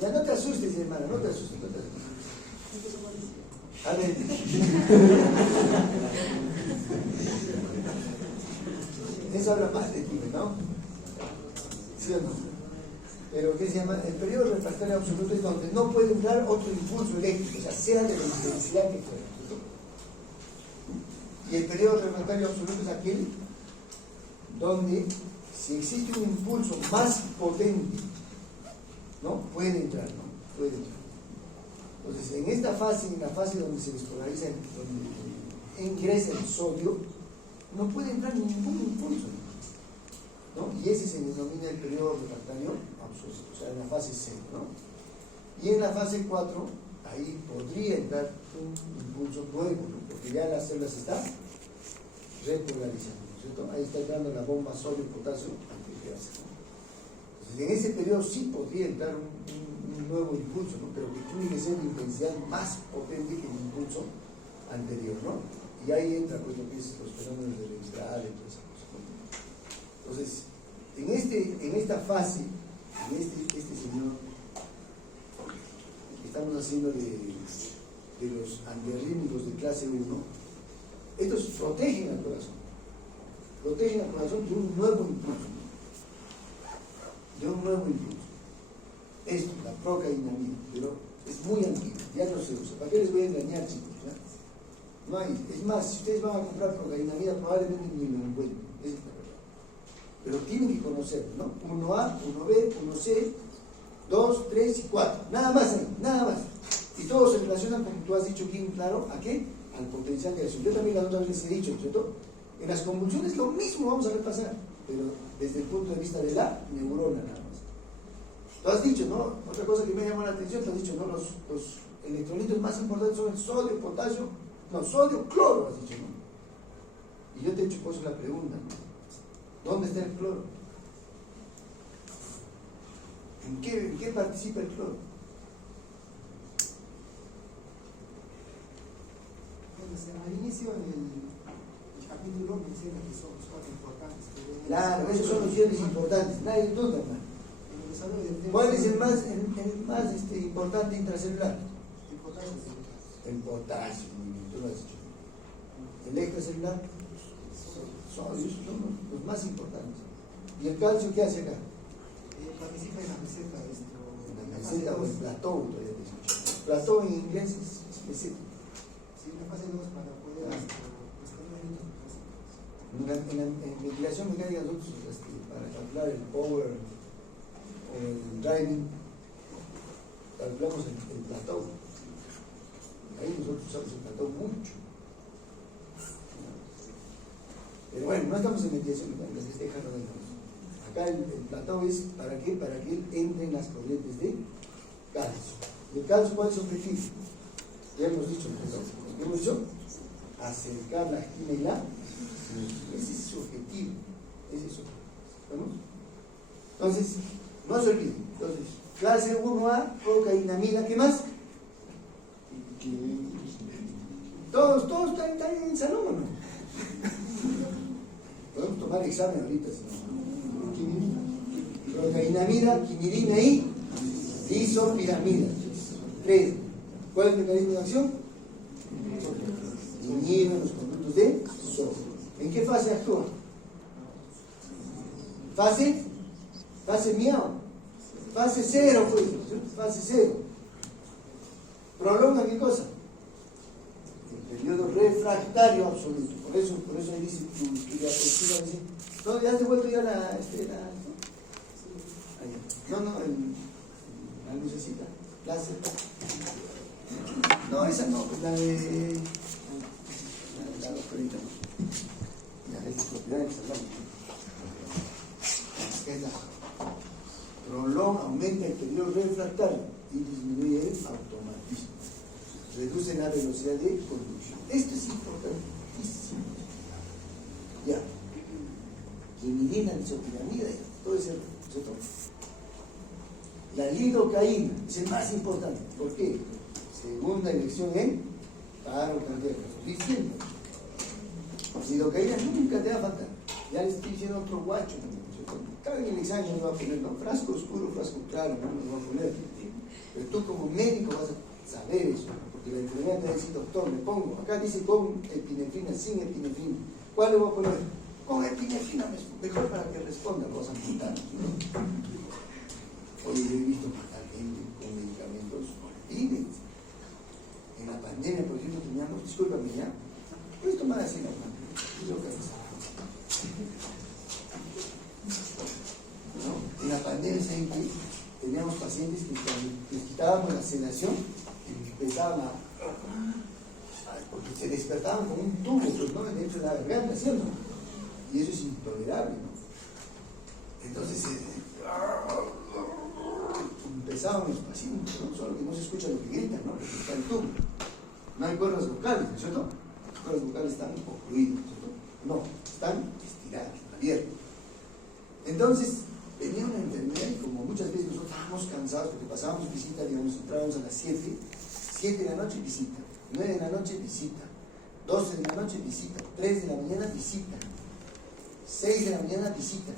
Ya no te asustes, hermano, no te asustes, no te asustes. A ver. Eso habla más de ti, ¿no? ¿Sí o no? Pero ¿qué se llama? El periodo refractario absoluto es donde no puede entrar otro impulso eléctrico, o sea de la intensidad que fuera. Y el periodo refractario absoluto es aquel donde si existe un impulso más potente, ¿no? Puede entrar, ¿no? Puede entrar. Entonces, en esta fase, en la fase donde se despolariza, donde ingresa el sodio, no puede entrar ningún impulso, ¿no? Y ese se denomina el periodo refractario absoluto, o sea, en la fase 0, ¿no? Y en la fase 4, ahí podría entrar un impulso nuevo, ¿no? Porque ya las células están repolarizando, ¿no es cierto? Ahí está entrando la bomba sodio-potasio antireasa, ¿no? Entonces, en ese periodo sí podría entrar un nuevo impulso, ¿no? Pero que tiene que ser de intensidad más potente que el impulso anterior, ¿no? Y ahí entra pues lo que es los fenómenos de ventral y todas esas cosas, ¿no? Entonces, en esta fase, en este señor que estamos haciendo de los antiarrítmicos de clase 1, estos protegen al corazón de un nuevo impulso, Esto, la procainamida, pero es muy antiguo, ya no se usa. ¿Para qué les voy a engañar, chicos? ¿Ya? No hay, es más, si ustedes van a comprar procainamida, probablemente ni lo encuentren, esa es la verdad. Pero tienen que conocerlo, ¿no? 1A, 1B, 1C, 2, 3 y 4, nada más ahí, nada más. Y todos se relacionan, como tú has dicho bien claro, ¿a qué? Al potencial de acción. Yo también las otras veces he dicho, ¿cierto? En las convulsiones lo mismo vamos a repasar, pero desde el punto de vista de la neurona nada más. Tú has dicho, ¿no? Otra cosa que me llamó la atención, tú has dicho, ¿no? Los electrolitos más importantes son el sodio, potasio, no, sodio, cloro, has dicho, ¿no? Y yo te he hecho pues la pregunta, ¿no? ¿Dónde está el cloro? ¿En qué participa el cloro? Al inicio, en el capítulo, menciona que son los cuatro importantes. Claro, esos son los iones importantes, nadie duda, hermano. ¿Cuál es el más importante intracelular? El potasio, tú lo has dicho. El extracelular son los más importantes. ¿Y el calcio qué hace acá? Participa en la meseta. En la meseta o el plató, todavía te escucho. Plató en inglés es meseta. Sí, la fase 2 para poder en ventilación mecánica nosotros para calcular el power o el driving calculamos el plató. Ahí nosotros usamos el plató mucho. Pero bueno, no estamos en ventilación mecánica, déjalo de lado. Acá el plató es ¿para qué? Para que él entre en las corrientes de calcio. ¿Y el calcio cuál es su objetivo? Ya hemos dicho, ¿qué hemos dicho? Acercar la actina y la. Ese es su objetivo. Ese es su objetivo. ¿Vamos? Entonces, no se olviden. Entonces, clase 1A, procainamida, ¿qué más? Todos están en el salón, ¿o no? Podemos tomar examen ahorita, si no. Procainamida, quinidina y disopiramida. 3. ¿Cuál es el mecanismo de acción? Inhiben los conductos de sodio. ¿En qué fase actúa? Fase miau. Fase 0, pues. Fase 0. ¿Prolonga qué cosa? El periodo refractario absoluto. Por eso ahí dice tu diapositiva. ¿No? ¿Ya has devuelto ya la lucecita? No, esa no, pues la de la doctorita. Ya, es propiedad del salón. Es la prolonga, aumenta el periodo refractario y disminuye el automatismo. Reduce la velocidad de conducción. Esto es importantísimo. Ya. Quinidina, disopiramida, todo ese todo. La lidocaína es el más importante. ¿Por qué? Segunda elección en paro cardíaco. Diciendo, lidocaína nunca te va a faltar. Ya les estoy diciendo otro guacho. Cada en el examen no va a poner, no, frasco oscuro, frasco claro, no lo va a poner. Pero tú como médico vas a saber eso, porque la enfermedad te va a decir, doctor, me pongo, acá dice con epinefrina, sin epinefrina. ¿Cuál le voy a poner? Con epinefrina, mejor para que responda, lo vas a apuntar. Oye, yo he visto matar gente con medicamentos horribles. En la pandemia, por ejemplo, teníamos, discúlpame ya, puedes tomar así la mano, es lo que es. ¿No? En la pandemia, ¿saben qué? Teníamos pacientes que cuando les quitábamos la sedación, empezaban a. Porque se despertaban con un tubo, pues, ¿no? Dentro de la garganta, ¿cierto? Y eso es intolerable, ¿no? Entonces, empezaban los pacientes, ¿no? Solo que no se escucha lo que gritan, ¿no? Porque está el tubo. No hay cuerdas vocales, ¿no es cierto? Las cuerdas vocales están ocluidas, ¿no es cierto? No, están estiradas, abiertas. Entonces, venía una enfermedad y como muchas veces nosotros estábamos cansados porque pasábamos visita, digamos, entrábamos a las 7 de la noche visita, 9 de la noche visita, 12 de la noche visita, 3 de la mañana visita, 6 de la mañana visita.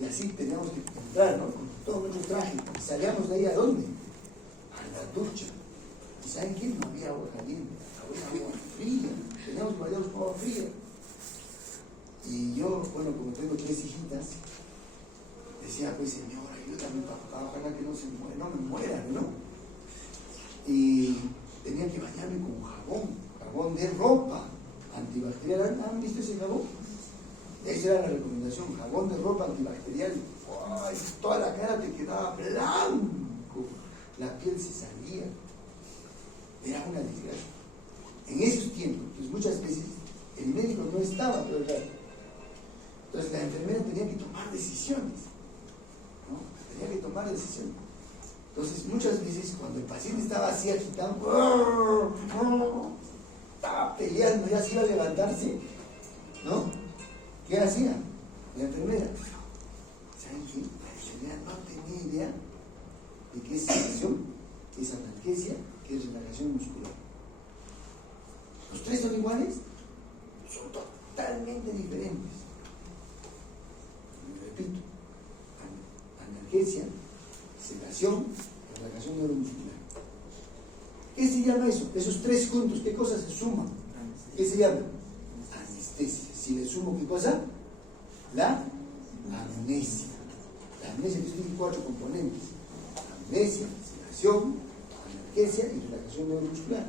Y así teníamos que entrar, ¿no? Con todo nuestro traje. Y salíamos de ahí ¿a dónde? A la ducha. ¿Y saben qué? No había agua caliente, había agua fría. Teníamos que bañarnos con agua fría. Y yo, bueno, como tengo 3 hijitas, decía, pues, Señor, ayúdame, papá, ojalá que no me mueran, ¿no? Y tenía que bañarme con jabón de ropa antibacterial. ¿Han visto ese jabón? Esa era la recomendación, jabón de ropa antibacterial. ¡Ay! Toda la cara te quedaba blanco, la piel se salía. Era una desgracia. En esos tiempos, pues muchas veces el médico no estaba todo el rato. Entonces la enfermera tenía que tomar decisiones, ¿no? Tenía que tomar decisiones. Entonces muchas veces cuando el paciente estaba así agitando, estaba peleando, ya se iba a levantarse, ¿no? ¿Qué hacía? La enfermera. ¿Saben qué? La enfermera no tenía idea de qué es sedación, qué es analgesia, qué es relajación muscular. ¿Los tres son iguales? Son totalmente diferentes. Repito, analgesia, sedación, relajación neuromuscular. ¿Qué se llama eso? Esos tres juntos, ¿qué cosas se suman? ¿Qué se llama? Anestesia. Si le sumo, ¿qué cosa? La amnesia. La amnesia tiene 4 componentes: amnesia, sedación, analgesia y relajación neuromuscular.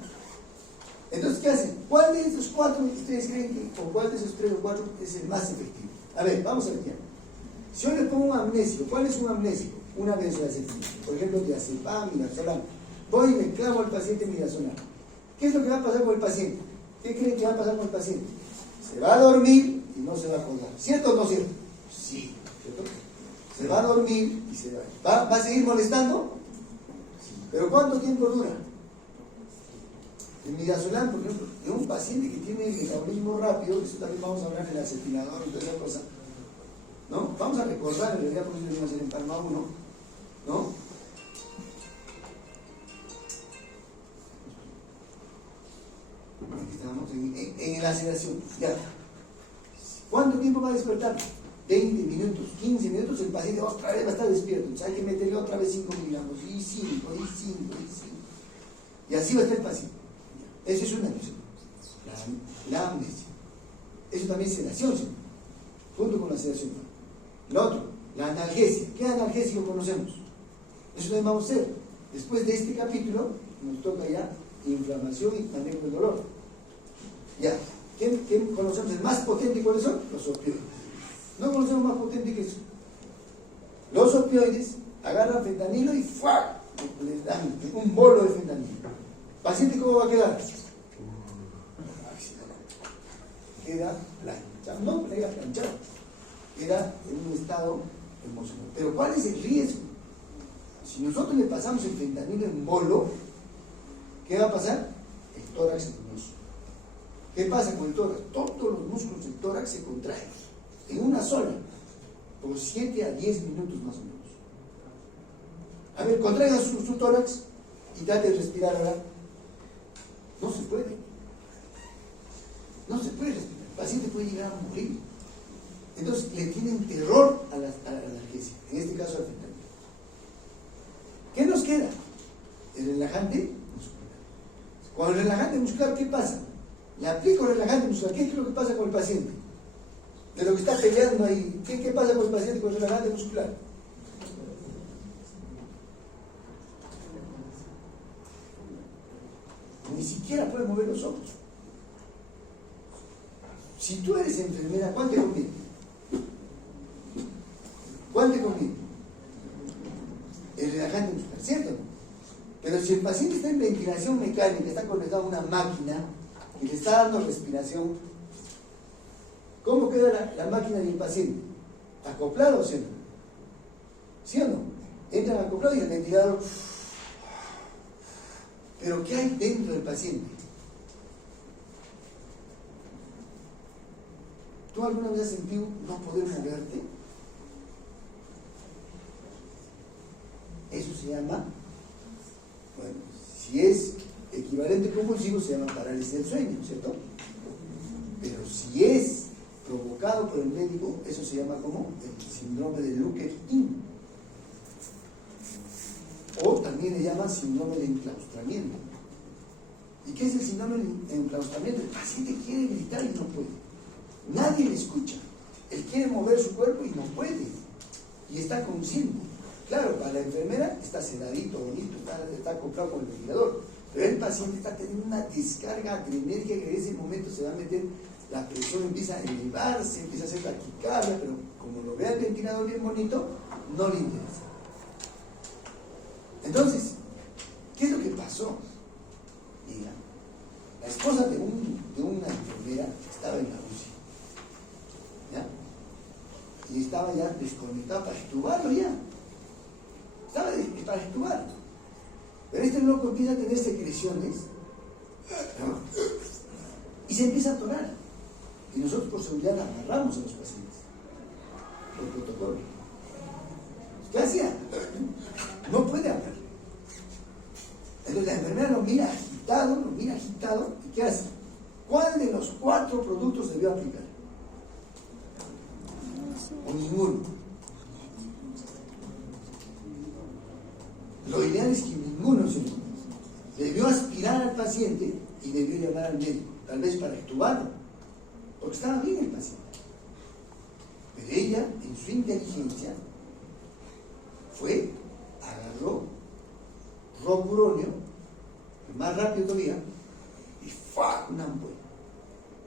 Entonces, ¿qué hacen? ¿Cuál de esos 4 ustedes creen que, o cuál de esos 3 o 4 es el más efectivo? A ver, vamos a ver ya. Si yo le pongo un amnésico, ¿cuál es un amnésico? Una benzodiazepina, por ejemplo, diazepam, midazolam. Voy y me clavo al paciente midazolam. ¿Qué es lo que va a pasar con el paciente? ¿Qué creen que va a pasar con el paciente? Se va a dormir y no se va a acordar. ¿Cierto o no cierto? Sí, ¿cierto? Se va a dormir y se va. ¿Va a seguir molestando? Sí. ¿Pero cuánto tiempo dura? El midazolam, por ejemplo, de un paciente que tiene el metabolismo rápido, eso también vamos a hablar del acetinador y toda esa cosa, ¿no? Vamos a recordar, en realidad, por eso vamos a hacer en Palma 1, ¿no? Aquí estamos, en la sedación, ya. ¿Cuánto tiempo va a despertar? 20 minutos, 15 minutos, el paciente otra vez va a estar despierto. Entonces hay que meterle otra vez 5 miligramos, y 5, y 5, y 5. Y así va a estar el paciente. Eso es una amnesia. La amnesia. Eso también es sedación, ¿sí? Junto con la sedación. Lo otro, la analgesia. ¿Qué analgésico conocemos? Eso también vamos a hacer. Después de este capítulo, nos toca ya inflamación y manejo del dolor. Ya. ¿Quién conocemos el más potente? ¿Cuáles son? Los opioides. No conocemos más potente que eso. Los opioides agarran fentanilo y ¡fua! Les dan un bolo de fentanilo. ¿Paciente cómo va a quedar? Queda planchado. No queda planchado. Queda en un estado emocional. Pero ¿cuál es el riesgo? Si nosotros le pasamos el fentanilo en bolo, ¿qué va a pasar? El tórax espinoso. ¿Qué pasa con el tórax? Todos los músculos del tórax se contraen en una sola, por 7 a 10 minutos más o menos. A ver, contraiga su tórax y trate de respirar ahora. No se puede. No se puede respirar. El paciente puede llegar a morir. Entonces le tienen terror a la analgesia, en este caso al fentanilo. ¿Qué nos queda? El relajante muscular. Con el relajante muscular, ¿qué pasa? Le aplico el relajante muscular. ¿Qué es lo que pasa con el paciente? De lo que está peleando ahí. ¿Qué pasa con el paciente con el relajante muscular? Ni siquiera puede mover los ojos. Si tú eres enfermera, ¿cuál te conviene? ¿Cuál te conviene? El relajante muscular, ¿cierto? Pero si el paciente está en ventilación mecánica, está conectado a una máquina que le está dando respiración, ¿cómo queda la máquina y el paciente? ¿Acoplado o sí o no? ¿Sí o no? Entran acoplados y el ventilador. Pero ¿qué hay dentro del paciente? ¿Tú alguna vez has sentido no poder moverte? Eso se llama, bueno, si es equivalente convulsivo, se llama parálisis del sueño, ¿cierto? Pero si es provocado por el médico, eso se llama como el síndrome de Looker-In. O también le llaman síndrome de enclaustramiento. ¿Y qué es el síndrome de enclaustramiento? El paciente quiere gritar y no puede. Nadie le escucha. Él quiere mover su cuerpo y no puede. Y está consciente. Claro, para la enfermera está sedadito, bonito, está acoplado con el ventilador. Pero el paciente está teniendo una descarga adrenérgica que en ese momento se va a meter, la presión empieza a elevarse, empieza a hacer taquicardia, pero como lo ve el ventilador bien bonito, no le interesa. Entonces, ¿qué es lo que pasó? Mira, la esposa de una enfermera estaba en la UCI, ¿ya? Y estaba ya desconectada para extubarlo ya. Estaba para extubar. Pero este loco empieza a tener secreciones, ¿no? Y se empieza a atorar. Y nosotros por seguridad la agarramos a los pacientes. Por protocolo. ¿Qué hacía? No puede hablar. Entonces la enfermera lo mira agitado, ¿y qué hace? ¿Cuál de los 4 productos debió aplicar? O ninguno. Lo ideal es que ninguno se lo debió aspirar al paciente y debió llamar al médico, tal vez para extubarlo, porque estaba bien el paciente. Pero ella, en su inteligencia, agarró rocuronio, más rápido todavía, y ¡fua! Una ampolla.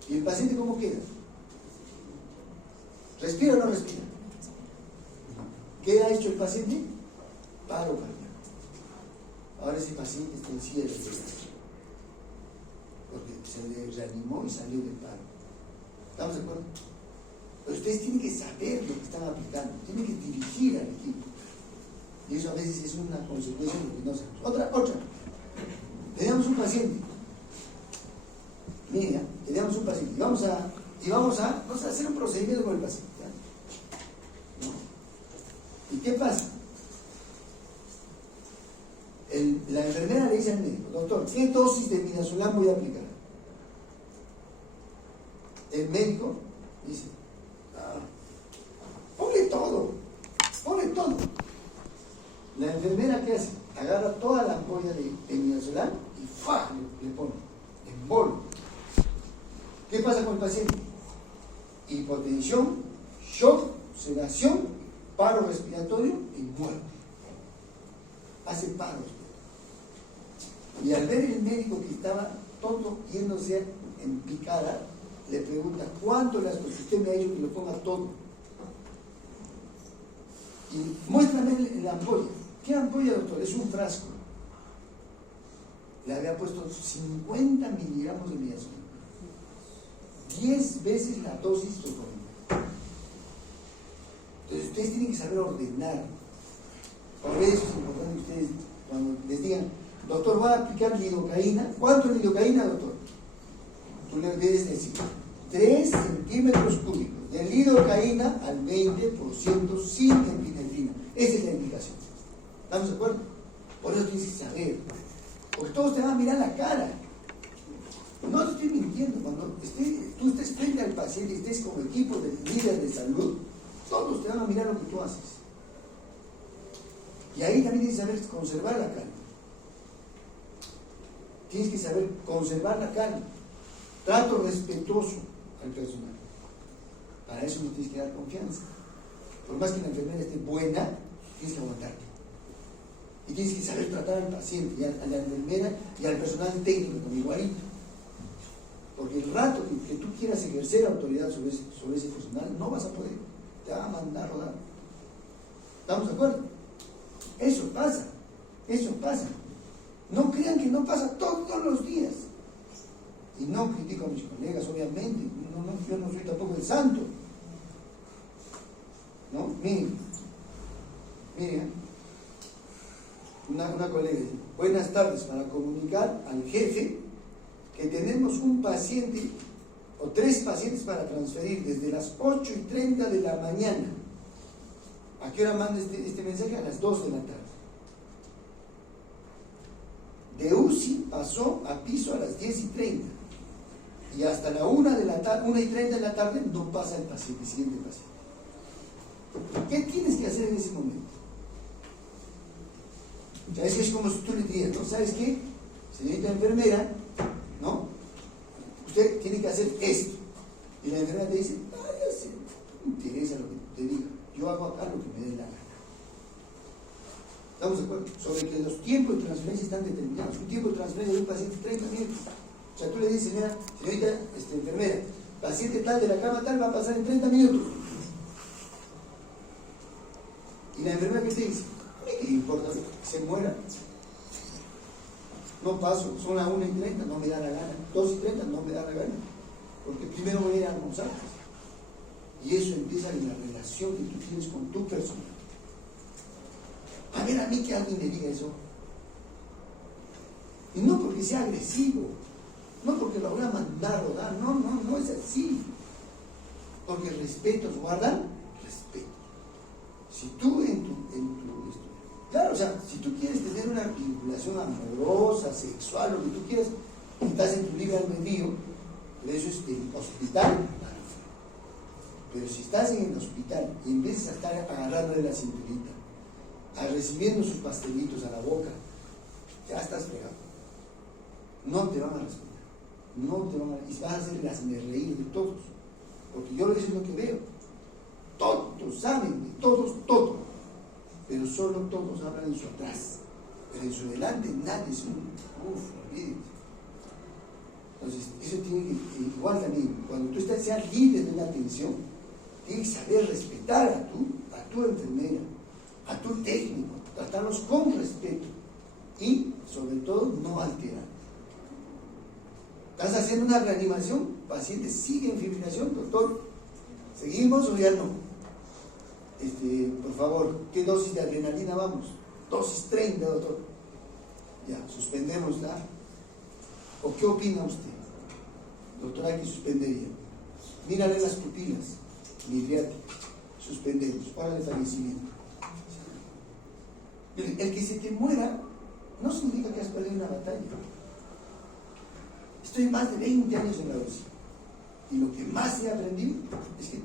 ¿Y el paciente cómo queda? ¿Respira o no respira? ¿Qué ha hecho el paciente? Paro cardíaco. Ahora ese paciente está en silla de ruedas, porque se le reanimó y salió del paro. ¿Estamos de acuerdo? Pero ustedes tienen que saber lo que están aplicando, tienen que dirigir al equipo. Y eso a veces es una consecuencia de lo que no sabemos. Otra. Tenemos un paciente. Mira, tenemos un paciente. Y vamos a hacer un procedimiento con el paciente. ¿Ya? ¿No? ¿Y qué pasa? La enfermera le dice al médico: doctor, ¿qué dosis de midazolam voy a aplicar? El médico dice: ponle todo. La enfermera, ¿qué hace? Agarra toda la ampolla de midazolam y ¡fua! Le pone en bol. ¿Qué pasa con el paciente? Hipotensión, shock, sedación, paro respiratorio y muerte. Hace paro. Y al ver el médico que estaba todo yéndose en picada, le pregunta: ¿cuánto le has puesto? Usted me ha dicho que lo ponga todo. Y muéstrame la ampolla. ¿Qué ampolla, doctor? Es un frasco. Le había puesto 50 miligramos de midazolam. 10 veces la dosis recomendada. Entonces ustedes tienen que saber ordenar. Por eso es importante que ustedes, cuando les digan: doctor, voy a aplicar lidocaína. ¿Cuánto es lidocaína, doctor? Tú le debes decir 3 centímetros cúbicos de lidocaína al 20% sin epinefrina. Esa es la indicación. ¿Estamos de acuerdo? Por eso tienes que saber. Porque todos te van a mirar la cara. No te estoy mintiendo. Cuando tú estés frente al paciente y estés como equipo de líderes de salud, todos te van a mirar lo que tú haces. Y ahí también tienes que saber conservar la calma. Tienes que saber conservar la calma. Trato respetuoso al personal. Para eso no tienes que dar confianza. Por más que la enfermera esté buena, tienes que aguantarte. Y tienes que saber tratar al paciente, y a la enfermera y al personal técnico como igualito. Porque el rato que tú quieras ejercer autoridad sobre ese personal, no vas a poder. Te van a mandar a rodar. ¿Estamos de acuerdo? Eso pasa. No crean que no pasa todos los días. Y no critico a mis colegas, obviamente. Yo no soy tampoco el santo. ¿No? Miren. Una colega dice: buenas tardes, para comunicar al jefe que tenemos un paciente o 3 pacientes para transferir desde las 8:30 de la mañana. ¿A qué hora manda este mensaje? A las 2 de la tarde. De UCI pasó a piso a las 10:30 y hasta la 1:30 de la tarde no pasa el siguiente paciente. ¿Qué tienes que hacer en ese momento? O sea, es como si tú le dirías: ¿no? ¿Sabes qué? Señorita enfermera, ¿no? Usted tiene que hacer esto. Y la enfermera te dice: ya sé, no me interesa lo que te diga. Yo hago acá lo que me dé la gana. ¿Estamos de acuerdo? Sobre que los tiempos de transferencia están determinados. Un tiempo de transferencia de un paciente 30 minutos. O sea, tú le dices: señorita enfermera, paciente tal de la cama tal va a pasar en 30 minutos. Y la enfermera, ¿qué te dice? ¿Qué importa que se muera? No paso, son las 1:30, no me da la gana. 2:30, no me da la gana. Porque primero voy a ir a almorzar. Y eso empieza en la relación que tú tienes con tu persona. A ver, a mí que alguien me diga eso. Y no porque sea agresivo, no porque lo voy a mandar a rodar, no es así. Porque respetos guardan respeto. Si tú claro, o sea, si tú quieres tener una vinculación amorosa, sexual, lo que tú quieras, y estás en tu libre albedrío, pero eso es del hospital. Pero si estás en el hospital y empiezas a estar agarrándole la cinturita, recibiendo sus pastelitos a la boca, ya estás fregado. No te van a respetar. No te van a... Y vas a hacer el hazmerreír de todos. Porque yo eso es lo que veo. Todos saben, todos. Pero solo todos hablan en su atrás. Pero en su delante nadie es un... olvídate. Entonces, eso tiene que... Igual también, cuando tú seas libre de una atención, tienes que saber respetar a tu enfermera, a tu técnico, tratarlos con respeto y, sobre todo, no alterar. ¿Estás haciendo una reanimación? Paciente sigue en fibrilación, doctor. ¿Seguimos o ya no? Por favor, ¿qué dosis de adrenalina vamos? Dosis 30, doctor. Ya, suspendemos, ¿verdad? ¿O qué opina usted? Doctor, hay que suspender ya. Mírale las pupilas, midriáticas. Suspendemos, para el fallecimiento. El que se te muera no significa que has perdido una batalla. Estoy más de 20 años en la UCI y lo que más he aprendido es que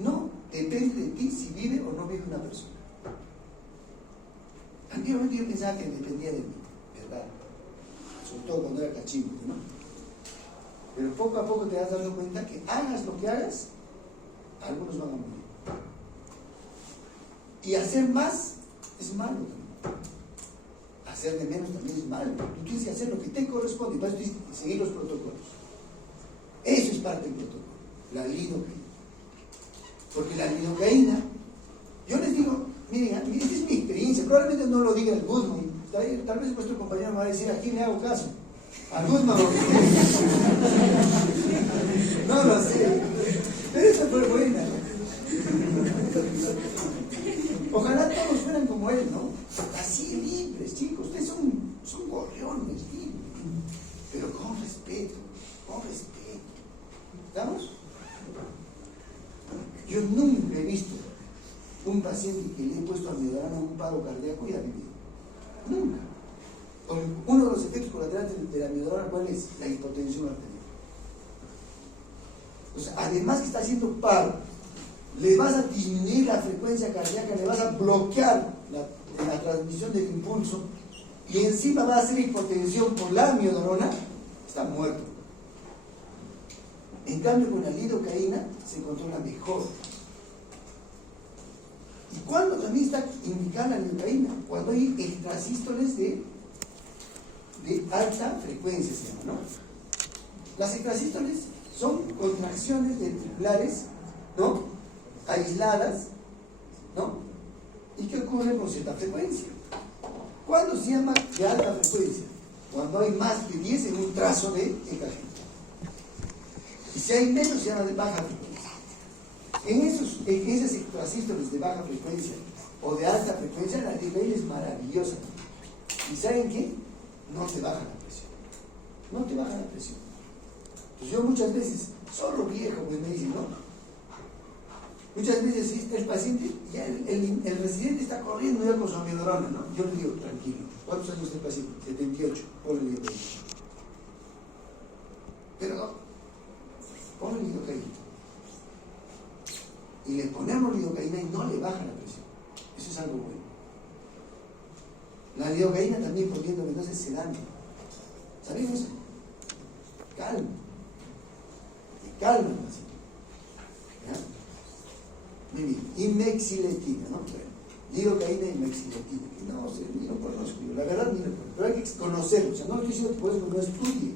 no depende de ti si vive o no vive una persona. Antiguamente yo pensaba que dependía de mí, ¿verdad? Sobre todo cuando era cachimbo, ¿no? Pero poco a poco te vas dando cuenta que hagas lo que hagas, algunos van a morir. Y hacer más es malo también. Hacer de menos también es malo. Tú tienes que hacer lo que te corresponde y para eso tienes que seguir los protocolos. Eso es parte del protocolo, la lidocaína. Porque la lidocaína, yo les digo, miren, esta es mi experiencia, probablemente no lo diga el Guzmán, tal vez vuestro compañero me va a decir, ¿a quién le hago caso? Al Guzmán. No lo sé, pero esa fue buena. Ojalá todos fueran como él, ¿no? Así libres, chicos, ustedes son gorriones, libres, pero con respeto, ¿estamos? Yo nunca he visto un paciente que le he puesto almidorana a un paro cardíaco y ha vivido. Nunca. Uno de los efectos colaterales de la almidorana, ¿cuál es? La hipotensión arterial. O sea, además que está haciendo paro, le vas a disminuir la frecuencia cardíaca, le vas a bloquear la transmisión del impulso y encima va a hacer hipotensión por la amiodarona, está muerto. En cambio, con la lidocaína se controla mejor. ¿Y cuándo también está indicada la lidocaína? Cuando hay extrasístoles de alta frecuencia, se llama, ¿no? Las extrasístoles son contracciones ventriculares, ¿no? Aisladas, ¿no? Y que ocurren con cierta frecuencia. ¿Cuándo se llama de alta frecuencia? Cuando hay más de 10 en un trazo de EKG. Y si hay menos, se llama de baja frecuencia. En esas extrasístoles de baja frecuencia o de alta frecuencia, la lidocaína es maravillosa. ¿Y saben qué? No te baja la presión. No te baja la presión. Pues yo muchas veces, solo viejo, pues me dicen, ¿no? Muchas veces el paciente, ya el residente está corriendo ya con su amiodarona, ¿no? Yo le digo, tranquilo. ¿Cuántos años el paciente? 78. Ponle lidocaína. Pero no. Ponle lidocaína. Y le ponemos lidocaína y no le baja la presión. Eso es algo bueno. La lidocaína también poniendo entonces sedante. ¿Saben eso? Calma. Y calma el paciente. ¿Ya? Muy bien. Imexiletina, ¿no? Lidocaína y mexiletina. Que no sé, ni lo conozco. La verdad ni lo conozco. Pero hay que conocerlo. O sea, no estoy diciendo que por eso no estudie.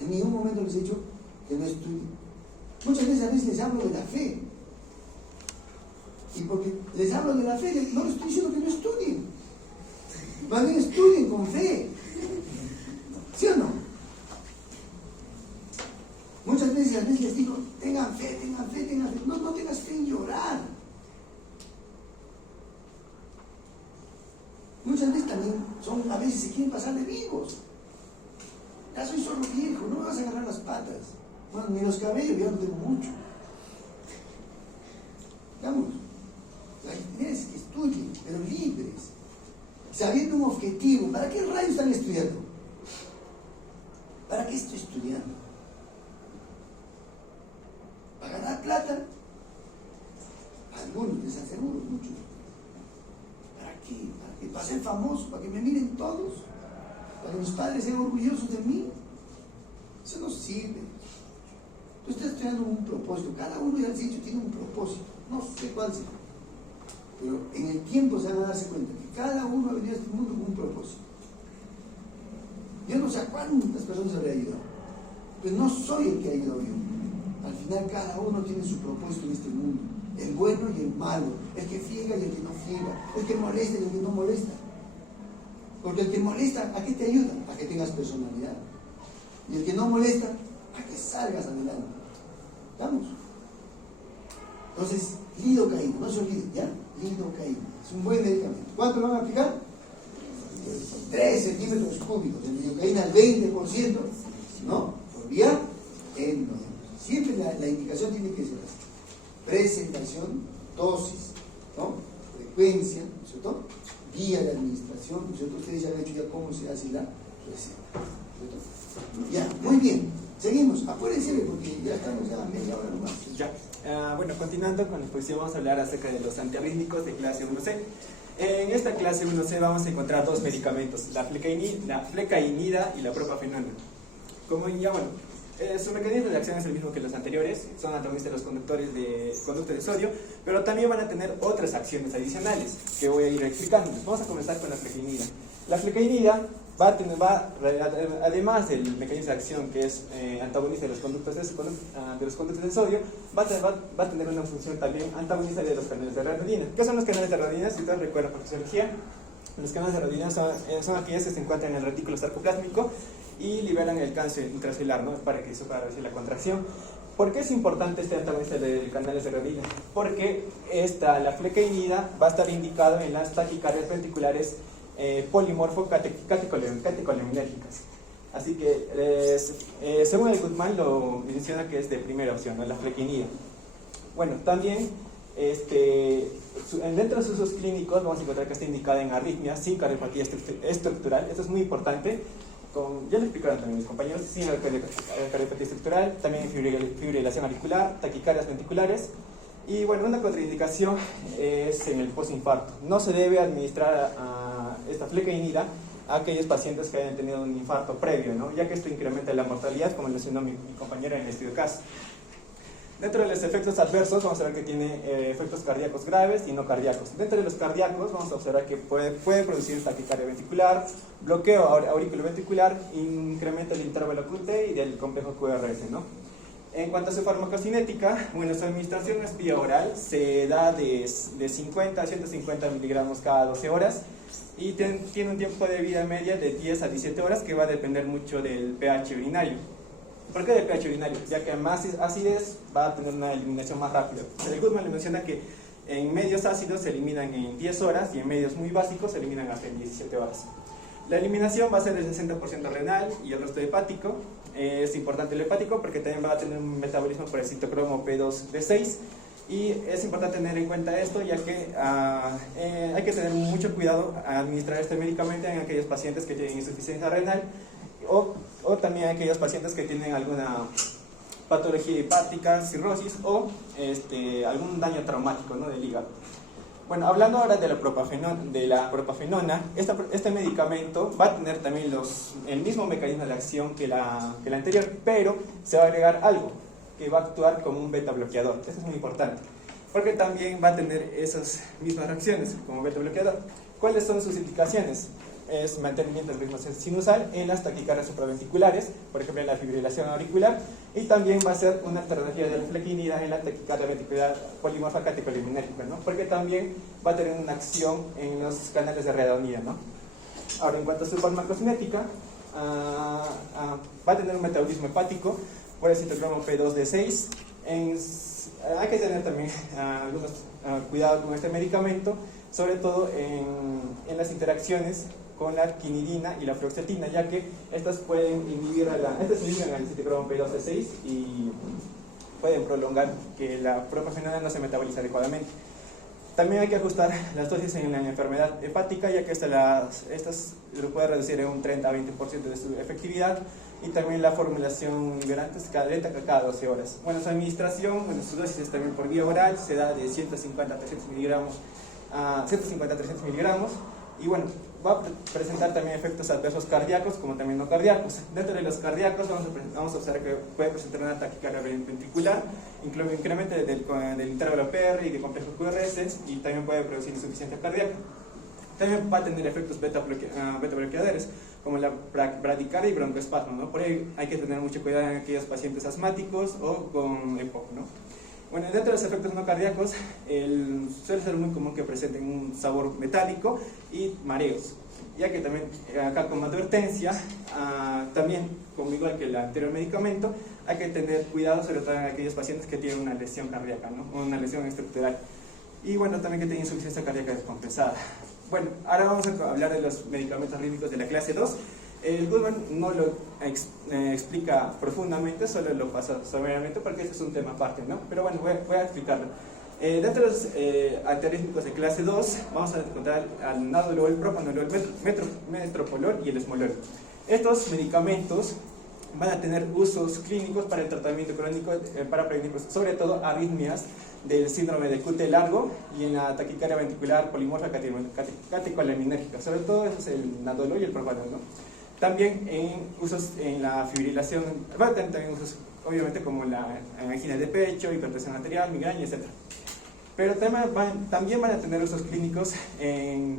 En ningún momento les he dicho que no estudie. Muchas veces a veces les hablo de la fe. Y porque les hablo de la fe, no les estoy diciendo que no estudien. Más bien estudien con fe. ¿Sí o no? Muchas veces les digo, tengan fe. No tengas fe en llorar. Muchas veces también a veces se quieren pasar de vivos. Ya soy solo viejo, no me vas a agarrar las patas. Bueno, ni los cabellos, ya no tengo mucho. Vamos. La idea es que estudien, pero libres. sabiendo un objetivo. ¿Para qué rayos están estudiando? ¿Para qué estoy estudiando? ¿Para ganar plata? Algunos, les aseguro, muchos. ¿Para qué? ¿Para qué? ¿Para ser famoso? ¿Para que me miren todos? ¿Para que mis padres sean orgullosos de mí? Eso no sirve. Tú estás estudiando un propósito. Cada uno, ya les he dicho, tiene un propósito. No sé cuál sea. Pero en el tiempo se van a darse cuenta que cada uno ha venido a este mundo con un propósito. Yo no sé a cuántas personas habré ayudado, pero no soy el que ha ayudado yo. Al final cada uno tiene su propósito en este mundo, el bueno y el malo, el que friega y el que no friega, el que molesta y el que no molesta. Porque el que molesta, ¿a qué te ayuda? A que tengas personalidad. Y el que no molesta, a que salgas adelante. ¿Estamos? Entonces, lidocaína, no se olviden, ¿ya? Lidocaína, es un buen medicamento. ¿Cuánto lo van a aplicar? 3 centímetros cúbicos de lidocaína al 20%, ¿no? Por vía endovenosa. Siempre la indicación tiene que ser así: presentación, dosis, ¿no? Frecuencia, ¿no es cierto? Vía de administración, ¿no es cierto? Ustedes ya han hecho ya cómo se hace la receta, ¿no es cierto? Ya, muy bien. Seguimos, apúrense porque ya estamos ya a media hora nomás. Ya, bueno, continuando con la exposición, vamos a hablar acerca de los antiarrítmicos de clase 1C. En esta clase 1C vamos a encontrar dos medicamentos, la flecainida y la propafenona. Como ya, bueno, su mecanismo de acción es el mismo que los anteriores, son antagonistas de los conductos de sodio, pero también van a tener otras acciones adicionales que voy a ir explicándoles. Vamos a comenzar con la flecainida. La flecainida además del mecanismo de acción que es antagonista de los conductos de sodio, va a tener una función también antagonista de los canales de renina. ¿Qué son los canales de renina? Si ustedes recuerdan por fisiología, los canales de renina son aquellos que se encuentran en el retículo sarcoplásmico y liberan el calcio intracelular, ¿no? Para que eso para reducir la contracción. ¿Por qué es importante este antagonista de canales de renina? Porque la flecainida va a estar indicado en las taquicardias ventriculares polimorfo catecoliminérgicas. Así que según el Guzmán lo menciona que es de primera opción, ¿no? La flecainida. Bueno, también dentro de sus usos clínicos vamos a encontrar que está indicada en arritmia sin cardiopatía estructural. Esto es muy importante. Ya lo explicaron también mis compañeros, sin cardiopatía estructural, también fibrilación auricular, taquicardias ventriculares. Y bueno, una contraindicación es en el postinfarto. No se debe administrar esta flecainida a aquellos pacientes que hayan tenido un infarto previo, ¿no? Ya que esto incrementa la mortalidad, como mencionó mi compañero en el estudio caso. Dentro de los efectos adversos vamos a ver que tiene efectos cardíacos graves y no cardíacos. Dentro de los cardíacos vamos a observar que puede producir taquicardia ventricular, bloqueo auriculoventricular, incremento del intervalo QT y del complejo QRS, ¿no? En cuanto a su farmacocinética, bueno, su administración es vía oral, se da de 50 a 150 miligramos cada 12 horas y tiene un tiempo de vida media de 10 a 17 horas que va a depender mucho del pH urinario. ¿Por qué del pH urinario? Ya que más acidez va a tener una eliminación más rápida. El Goodman le menciona que en medios ácidos se eliminan en 10 horas y en medios muy básicos se eliminan hasta en 17 horas. La eliminación va a ser del 60% renal y el resto hepático. Es importante el hepático porque también va a tener un metabolismo por el citocromo P2B6 y es importante tener en cuenta esto ya que hay que tener mucho cuidado a administrar este medicamento en aquellos pacientes que tienen insuficiencia renal o también aquellos pacientes que tienen alguna patología hepática, cirrosis o algún daño traumático, ¿no? Del hígado. Bueno, hablando ahora de la propafenona, este medicamento va a tener también el mismo mecanismo de acción que la anterior, pero se va a agregar algo que va a actuar como un beta bloqueador. Eso es muy importante, porque también va a tener esas mismas reacciones como beta bloqueador. ¿Cuáles son sus indicaciones? Es mantenimiento del ritmo sinusal en las taquicardias supraventriculares, por ejemplo en la fibrilación auricular, y también va a ser una alternativa de la flecainida en la taquicardia ventricular polimorfa catecoliminérgica, ¿no? Porque también va a tener una acción en los canales de redounía, ¿no? Ahora, en cuanto a su farmacocinética, va a tener un metabolismo hepático por el citocromo P2D6. Hay que tener también algunos cuidados con este medicamento, sobre todo en las interacciones con la quinidina y la fluoxetina, ya que estas pueden inhibir el citocromo P2D6 y pueden prolongar que la propafenona no se metabolice adecuadamente. También hay que ajustar las dosis en la enfermedad hepática, ya que estas lo puede reducir en un 30 a 20% de su efectividad, y también la formulación liberante cada 12 horas. Bueno, su administración, su dosis es también por vía oral, se da de 150 a 300 miligramos a 150 a 300 miligramos, y bueno, va a presentar también efectos adversos cardíacos como también no cardíacos. Dentro de los cardíacos vamos a observar que puede presentar una taquicardia ventricular, incremento del intervalo PR y de complejo QRS, y también puede producir insuficiencia cardíaca. También va a tener efectos beta bloqueadores como la bradicardia y broncoespasmo, ¿no? Por ahí hay que tener mucho cuidado en aquellos pacientes asmáticos o con EPOC, ¿no? Bueno, dentro de los efectos no cardíacos, suele ser muy común que presenten un sabor metálico y mareos, ya que también acá como advertencia, también como igual que el anterior medicamento, hay que tener cuidado sobre todo en aquellos pacientes que tienen una lesión cardíaca, ¿no? O una lesión estructural, y bueno, también que tienen insuficiencia cardíaca descompensada. Bueno, ahora vamos a hablar de los medicamentos rítmicos de la clase 2. El Goodman no lo explica profundamente, solo lo pasa someramente porque este es un tema aparte, ¿no? Pero bueno, voy a explicarlo. Dentro de los antiarrítmicos de clase 2 vamos a encontrar al nadolol, propanolol, metropolol y el esmolol. Estos medicamentos van a tener usos clínicos para el tratamiento crónico, para prevenir sobre todo arritmias del síndrome de QT largo y en la taquicardia ventricular polimorfa catecolinérgica. Sobre todo es el nadolol y el propanolol, ¿no? También en usos en la fibrilación, va a tener también usos obviamente como la angina de pecho, hipertensión arterial, migraña, etc. Pero también van a tener usos clínicos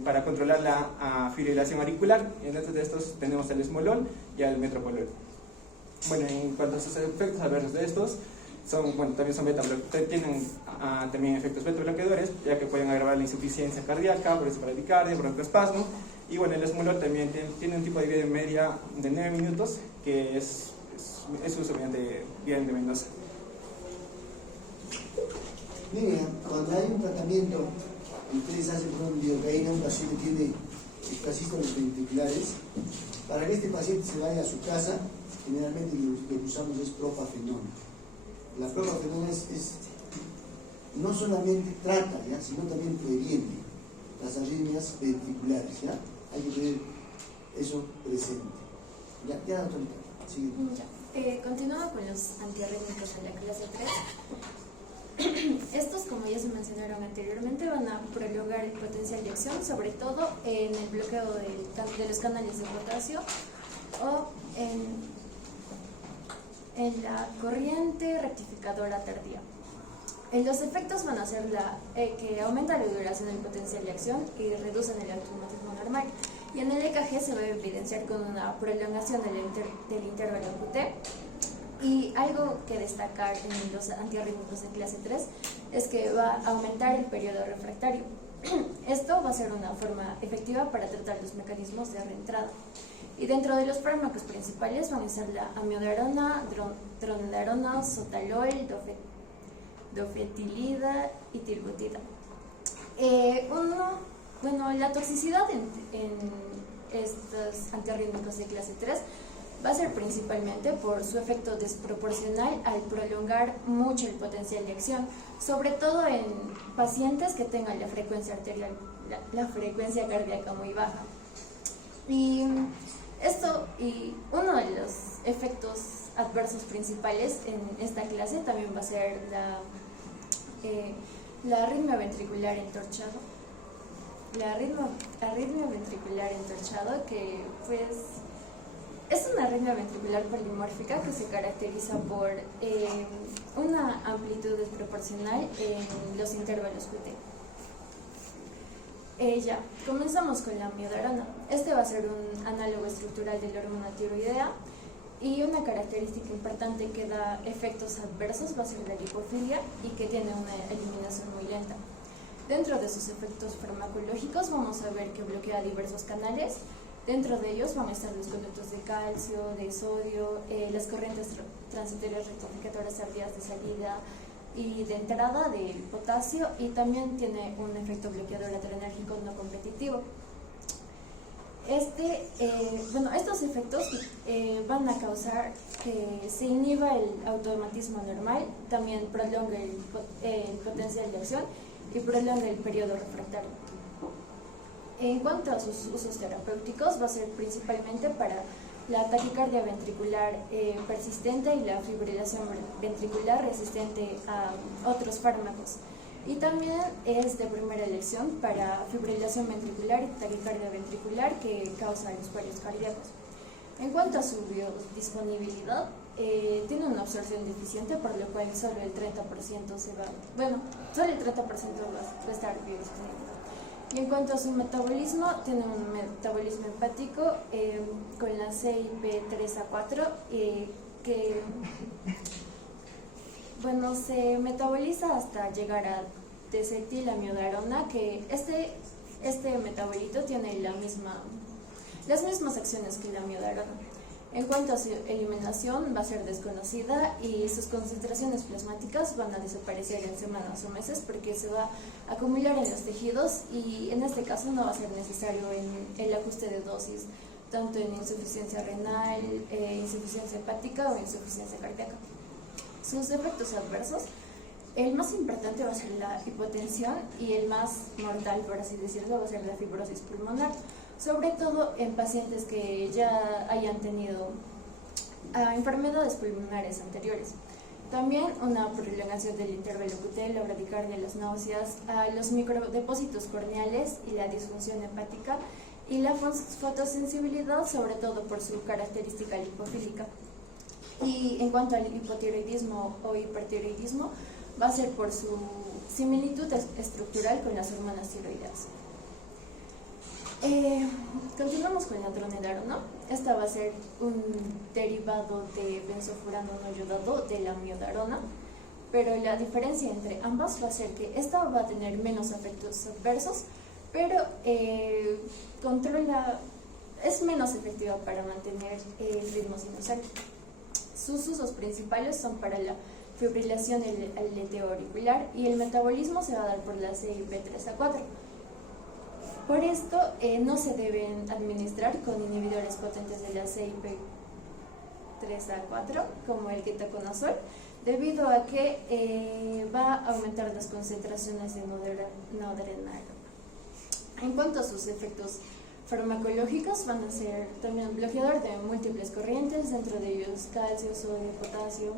para controlar la fibrilación auricular. Dentro de estos tenemos el esmolol y el metropolol. Bueno, en cuanto a sus efectos adversos de estos, también son tienen también efectos beta bloqueadores, ya que pueden agravar la insuficiencia cardíaca, por eso bradicardia, broncoespasmo. Y bueno, el esmolol también tiene un tipo de vida media de 9 minutos, que es uso mediante vía endovenosa. Mire, cuando hay un tratamiento, ustedes hacen por ejemplo lidocaína, un paciente tiene espasístoles ventriculares, para que este paciente se vaya a su casa, generalmente lo que usamos es propafenona. La propafenona no solamente trata, ¿ya?, sino también previene las arritmias ventriculares, ¿ya? Hay que tener eso presente. Ya, doctorita, sigue. Continuando con los antiarrítmicos en la clase 3. Estos, como ya se mencionaron anteriormente, van a prolongar el potencial de acción, sobre todo en el bloqueo de los canales de potasio o en la corriente rectificadora tardía. Los efectos van a ser que aumenta la duración del potencial de acción y reducen el automatismo normal. Y en el EKG se va a evidenciar con una prolongación del intervalo QT. Y algo que destacar en los antiarrítmicos de clase 3 es que va a aumentar el periodo refractario. Esto va a ser una forma efectiva para tratar los mecanismos de reentrada. Y dentro de los fármacos principales van a ser la amiodarona, dronedarona, sotalol, dofetilida y tilbutida. La toxicidad en estos antiarrítmicos de clase 3 va a ser principalmente por su efecto desproporcional al prolongar mucho el potencial de acción, sobre todo en pacientes que tengan la frecuencia arterial, la frecuencia cardíaca muy baja. Y uno de los efectos adversos principales en esta clase también va a ser la arritmia ventricular entorchado. La arritmia ventricular entorchado, que pues es una arritmia ventricular polimórfica que se caracteriza por una amplitud desproporcional en los intervalos QT. Comenzamos con la amiodarona. Este va a ser un análogo estructural de la hormona tiroidea, y una característica importante que da efectos adversos va a ser la lipofilia y que tiene una eliminación muy lenta. Dentro de sus efectos farmacológicos vamos a ver que bloquea diversos canales. Dentro de ellos van a estar los conductos de calcio, de sodio, las corrientes transitorias rectificadoras tardías de salida y de entrada del potasio, y también tiene un efecto bloqueador adrenérgico no competitivo. Estos efectos van a causar que se inhiba el automatismo normal, también prolonga el potencial de acción y prolonga el periodo refractario. En cuanto a sus usos terapéuticos, va a ser principalmente para la taquicardia ventricular persistente y la fibrilación ventricular resistente a otros fármacos. Y también es de primera elección para fibrilación ventricular y taquicardia ventricular que causa los paros cardíacos. En cuanto a su biodisponibilidad, tiene una absorción deficiente, por lo cual solo el 30% solo el 30% va a estar biodisponible. Y en cuanto a su metabolismo, tiene un metabolismo hepático con la CYP3A4 que se metaboliza hasta llegar a desetilamidarona, que este metabolito tiene las mismas acciones que la amiodarona. En cuanto a su eliminación, va a ser desconocida y sus concentraciones plasmáticas van a desaparecer en semanas o meses porque se va a acumular en los tejidos y en este caso no va a ser necesario el ajuste de dosis, tanto en insuficiencia renal, insuficiencia hepática o insuficiencia cardíaca. Sus efectos adversos, el más importante va a ser la hipotensión y el más mortal, por así decirlo, va a ser la fibrosis pulmonar, sobre todo en pacientes que ya hayan tenido enfermedades pulmonares anteriores. También una prolongación del intervalo QT, la bradicardia, las náuseas, los microdepósitos corneales y la disfunción hepática y la fotosensibilidad, sobre todo por su característica lipofílica. Y en cuanto al hipotiroidismo o hipertiroidismo, va a ser por su similitud estructural con las hormonas tiroideas. Continuamos con la dronedarona. Esta va a ser un derivado de benzofurano no yodado de la amiodarona, pero la diferencia entre ambas va a ser que esta va a tener menos efectos adversos, pero es menos efectiva para mantener el ritmo sinusal. Sus usos principales son para la fibrilación aleteo auricular y el metabolismo se va a dar por la CYP3A4. Por esto no se deben administrar con inhibidores potentes de la CYP3A4 como el ketoconazol, debido a que va a aumentar las concentraciones de noradrenalona. En cuanto a sus efectos farmacológicos, van a ser también un bloqueador de múltiples corrientes, dentro de ellos calcio, sodio, potasio.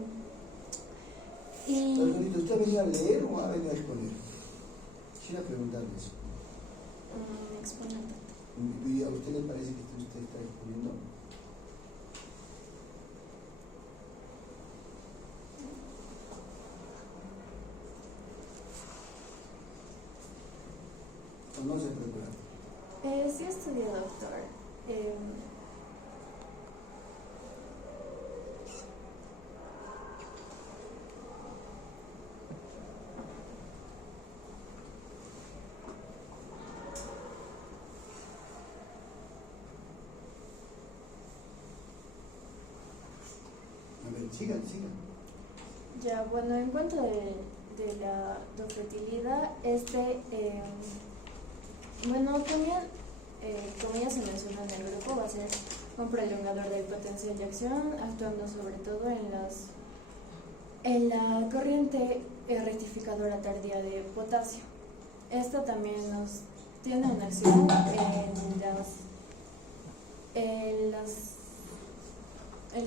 ¿Usted ha venido a leer o ha venido a exponer? Quisiera preguntarle eso. Exponer. ¿Y a usted le parece que usted está exponiendo? ¿O no se prepara? Sí estudié, doctor. Sigan. Ya, bueno, en cuanto de la dofetilida, también, como ya se mencionó en el grupo, va a ser un prolongador del potencial de acción, actuando sobre todo en la corriente rectificadora tardía de potasio. Esta también tiene una acción en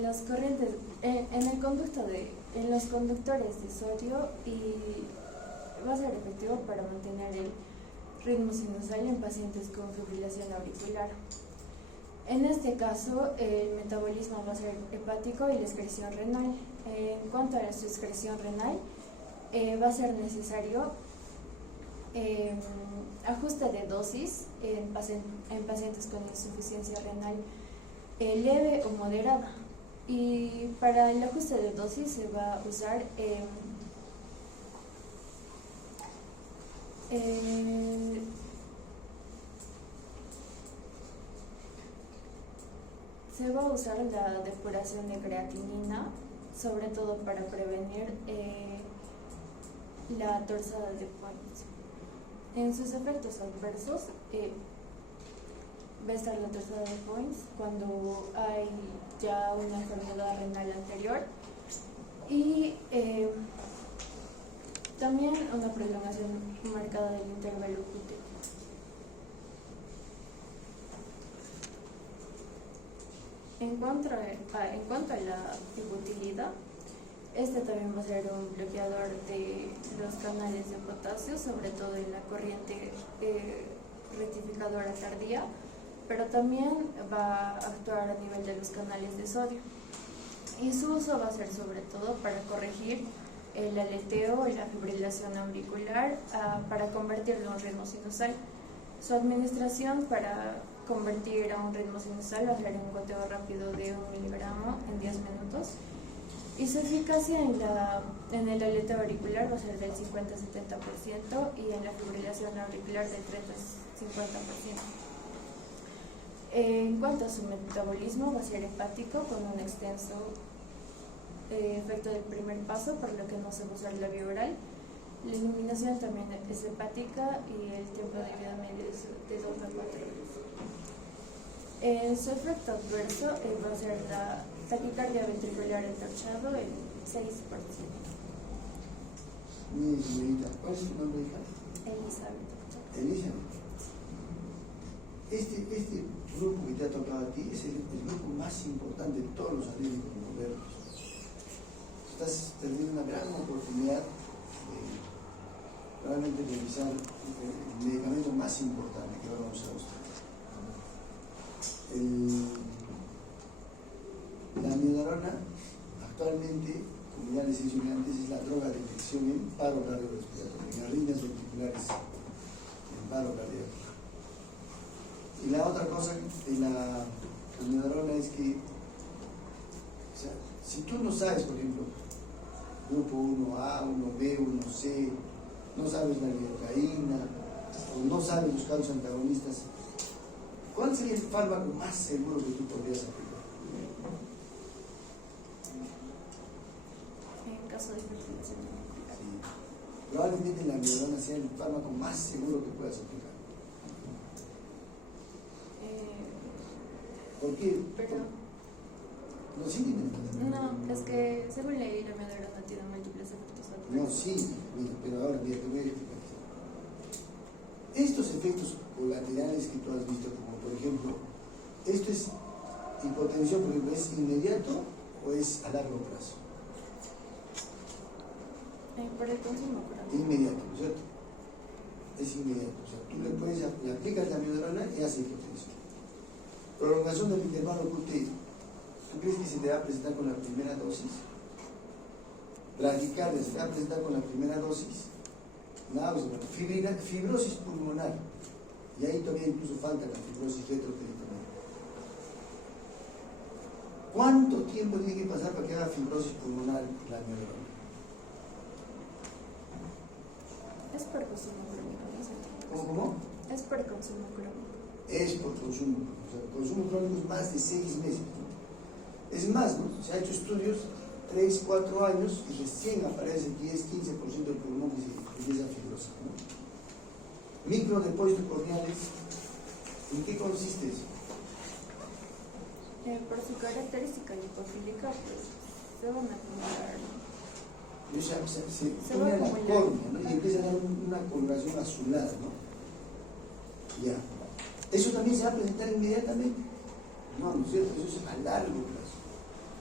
las corrientes, en los conductores de sodio, y va a ser efectivo para mantener el ritmo sinusal en pacientes con fibrilación auricular. En este caso, el metabolismo va a ser hepático y la excreción renal. En cuanto a su excreción renal, va a ser necesario ajuste de dosis en pacientes con insuficiencia renal leve o moderada. Y para el ajuste de dosis se va a usar la depuración de creatinina, sobre todo para prevenir la torsada de Points. En sus efectos adversos va a estar la torsada de Points cuando hay ya una enfermedad renal anterior, y También una prolongación marcada del intervalo QT. En cuanto a la hipoutilidad, este también va a ser un bloqueador de los canales de potasio, sobre todo en la corriente rectificadora tardía, pero también va a actuar a nivel de los canales de sodio. Y su uso va a ser sobre todo para corregir el aleteo y la fibrilación auricular, para convertirlo a un ritmo sinusal. Su administración para convertir a un ritmo sinusal va a ser un goteo rápido de 1 miligramo en 10 minutos. Y su eficacia en el aleteo auricular va a ser del 50-70% y en la fibrilación auricular del 30-50%. En cuanto a su metabolismo, va a ser hepático con un extenso efecto del primer paso, por lo que no se va a usar la vía oral. La eliminación también es hepática y el tiempo de vida medio es de 2 a 4 horas. Su efecto adverso va a ser la taquicardia ventricular entorchado el 6%. Mire, señorita, ¿cuál es su nombre, hija? Elizabeth. Elizabeth. Este grupo que te ha tocado a ti es el grupo más importante de todos los alérgicos modernos. Estás perdiendo una gran oportunidad de realmente revisar el medicamento más importante que vamos a usar. La amiodarona actualmente, como ya les he dicho antes, es la droga de detección en paro cardiorrespiratorio, en arritmias ventriculares, en paro cardíaco. Y la otra cosa de la amiodarona es que, o sea, si tú no sabes, por ejemplo, grupo 1A, 1B, 1C, no sabes la lidocaína, o no sabes los casos antagonistas, ¿cuál sería el fármaco más seguro que tú podrías aplicar? En caso de hipertensión. Sí. Probablemente la amiodarona sea el fármaco más seguro que puedas aplicar. ¿Por qué? Pero No, sí, dime. no, es que según leí la amiodarona tiene múltiples efectos adversos. No, sí, mira, pero ahora mira, te voy a explicar. Estos efectos colaterales que tú has visto, como por ejemplo, esto es hipotensión, por ejemplo, ¿es inmediato o es a largo plazo? Por el consumo crónico. Inmediato, ¿no es cierto? Es inmediato, o sea, tú le aplicas la amiodarona y hace hipotensión. Prolongación del intervalo QT, ¿tú crees que se te va a presentar con la primera dosis? Bradicardia, ¿se te va a presentar con la primera dosis? Nada, fibrosis pulmonar, y ahí todavía incluso falta la fibrosis retroperitoneal. ¿Cuánto tiempo tiene que pasar para que haga fibrosis pulmonar la amiodarona? Es por consumo crónico, ¿no? ¿Cómo? Es por consumo crónico. Es por consumo, o sea, el consumo crónico es más de 6 meses, ¿no? Es más, ¿no? Se ha hecho estudios 3, 4 años y recién aparece 10-15% del pulmón que se empieza a fibrosar, ¿no? Microdepósitos corneales, ¿en qué consiste eso? Por su característica lipofílica, pues se van a acumular, ¿no? O sea, se Se pone va a la acumulando. córnea, ¿no? Y empieza a dar una coloración azulada, ¿no? Ya. Eso también se va a presentar inmediatamente. No, ¿no es cierto? Eso es a largo plazo.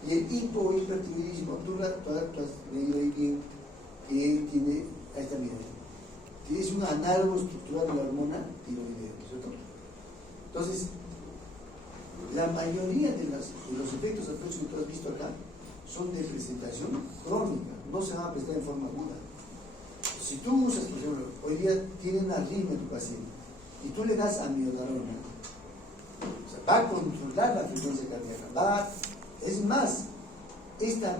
Y el hipo o hipertiroidismo, tú has leído ahí bien que tiene, ahí está, mira, tienes un análogo estructural de la hormona tiroidea, ¿no es cierto? Entonces, la mayoría de los efectos adversos que tú has visto acá son de presentación crónica, no se van a presentar en forma aguda. Si tú usas, por ejemplo, hoy día tiene una arritmia tu paciente y tú le das amiodarona, o sea, va a controlar la frecuencia cardíaca, es más, esta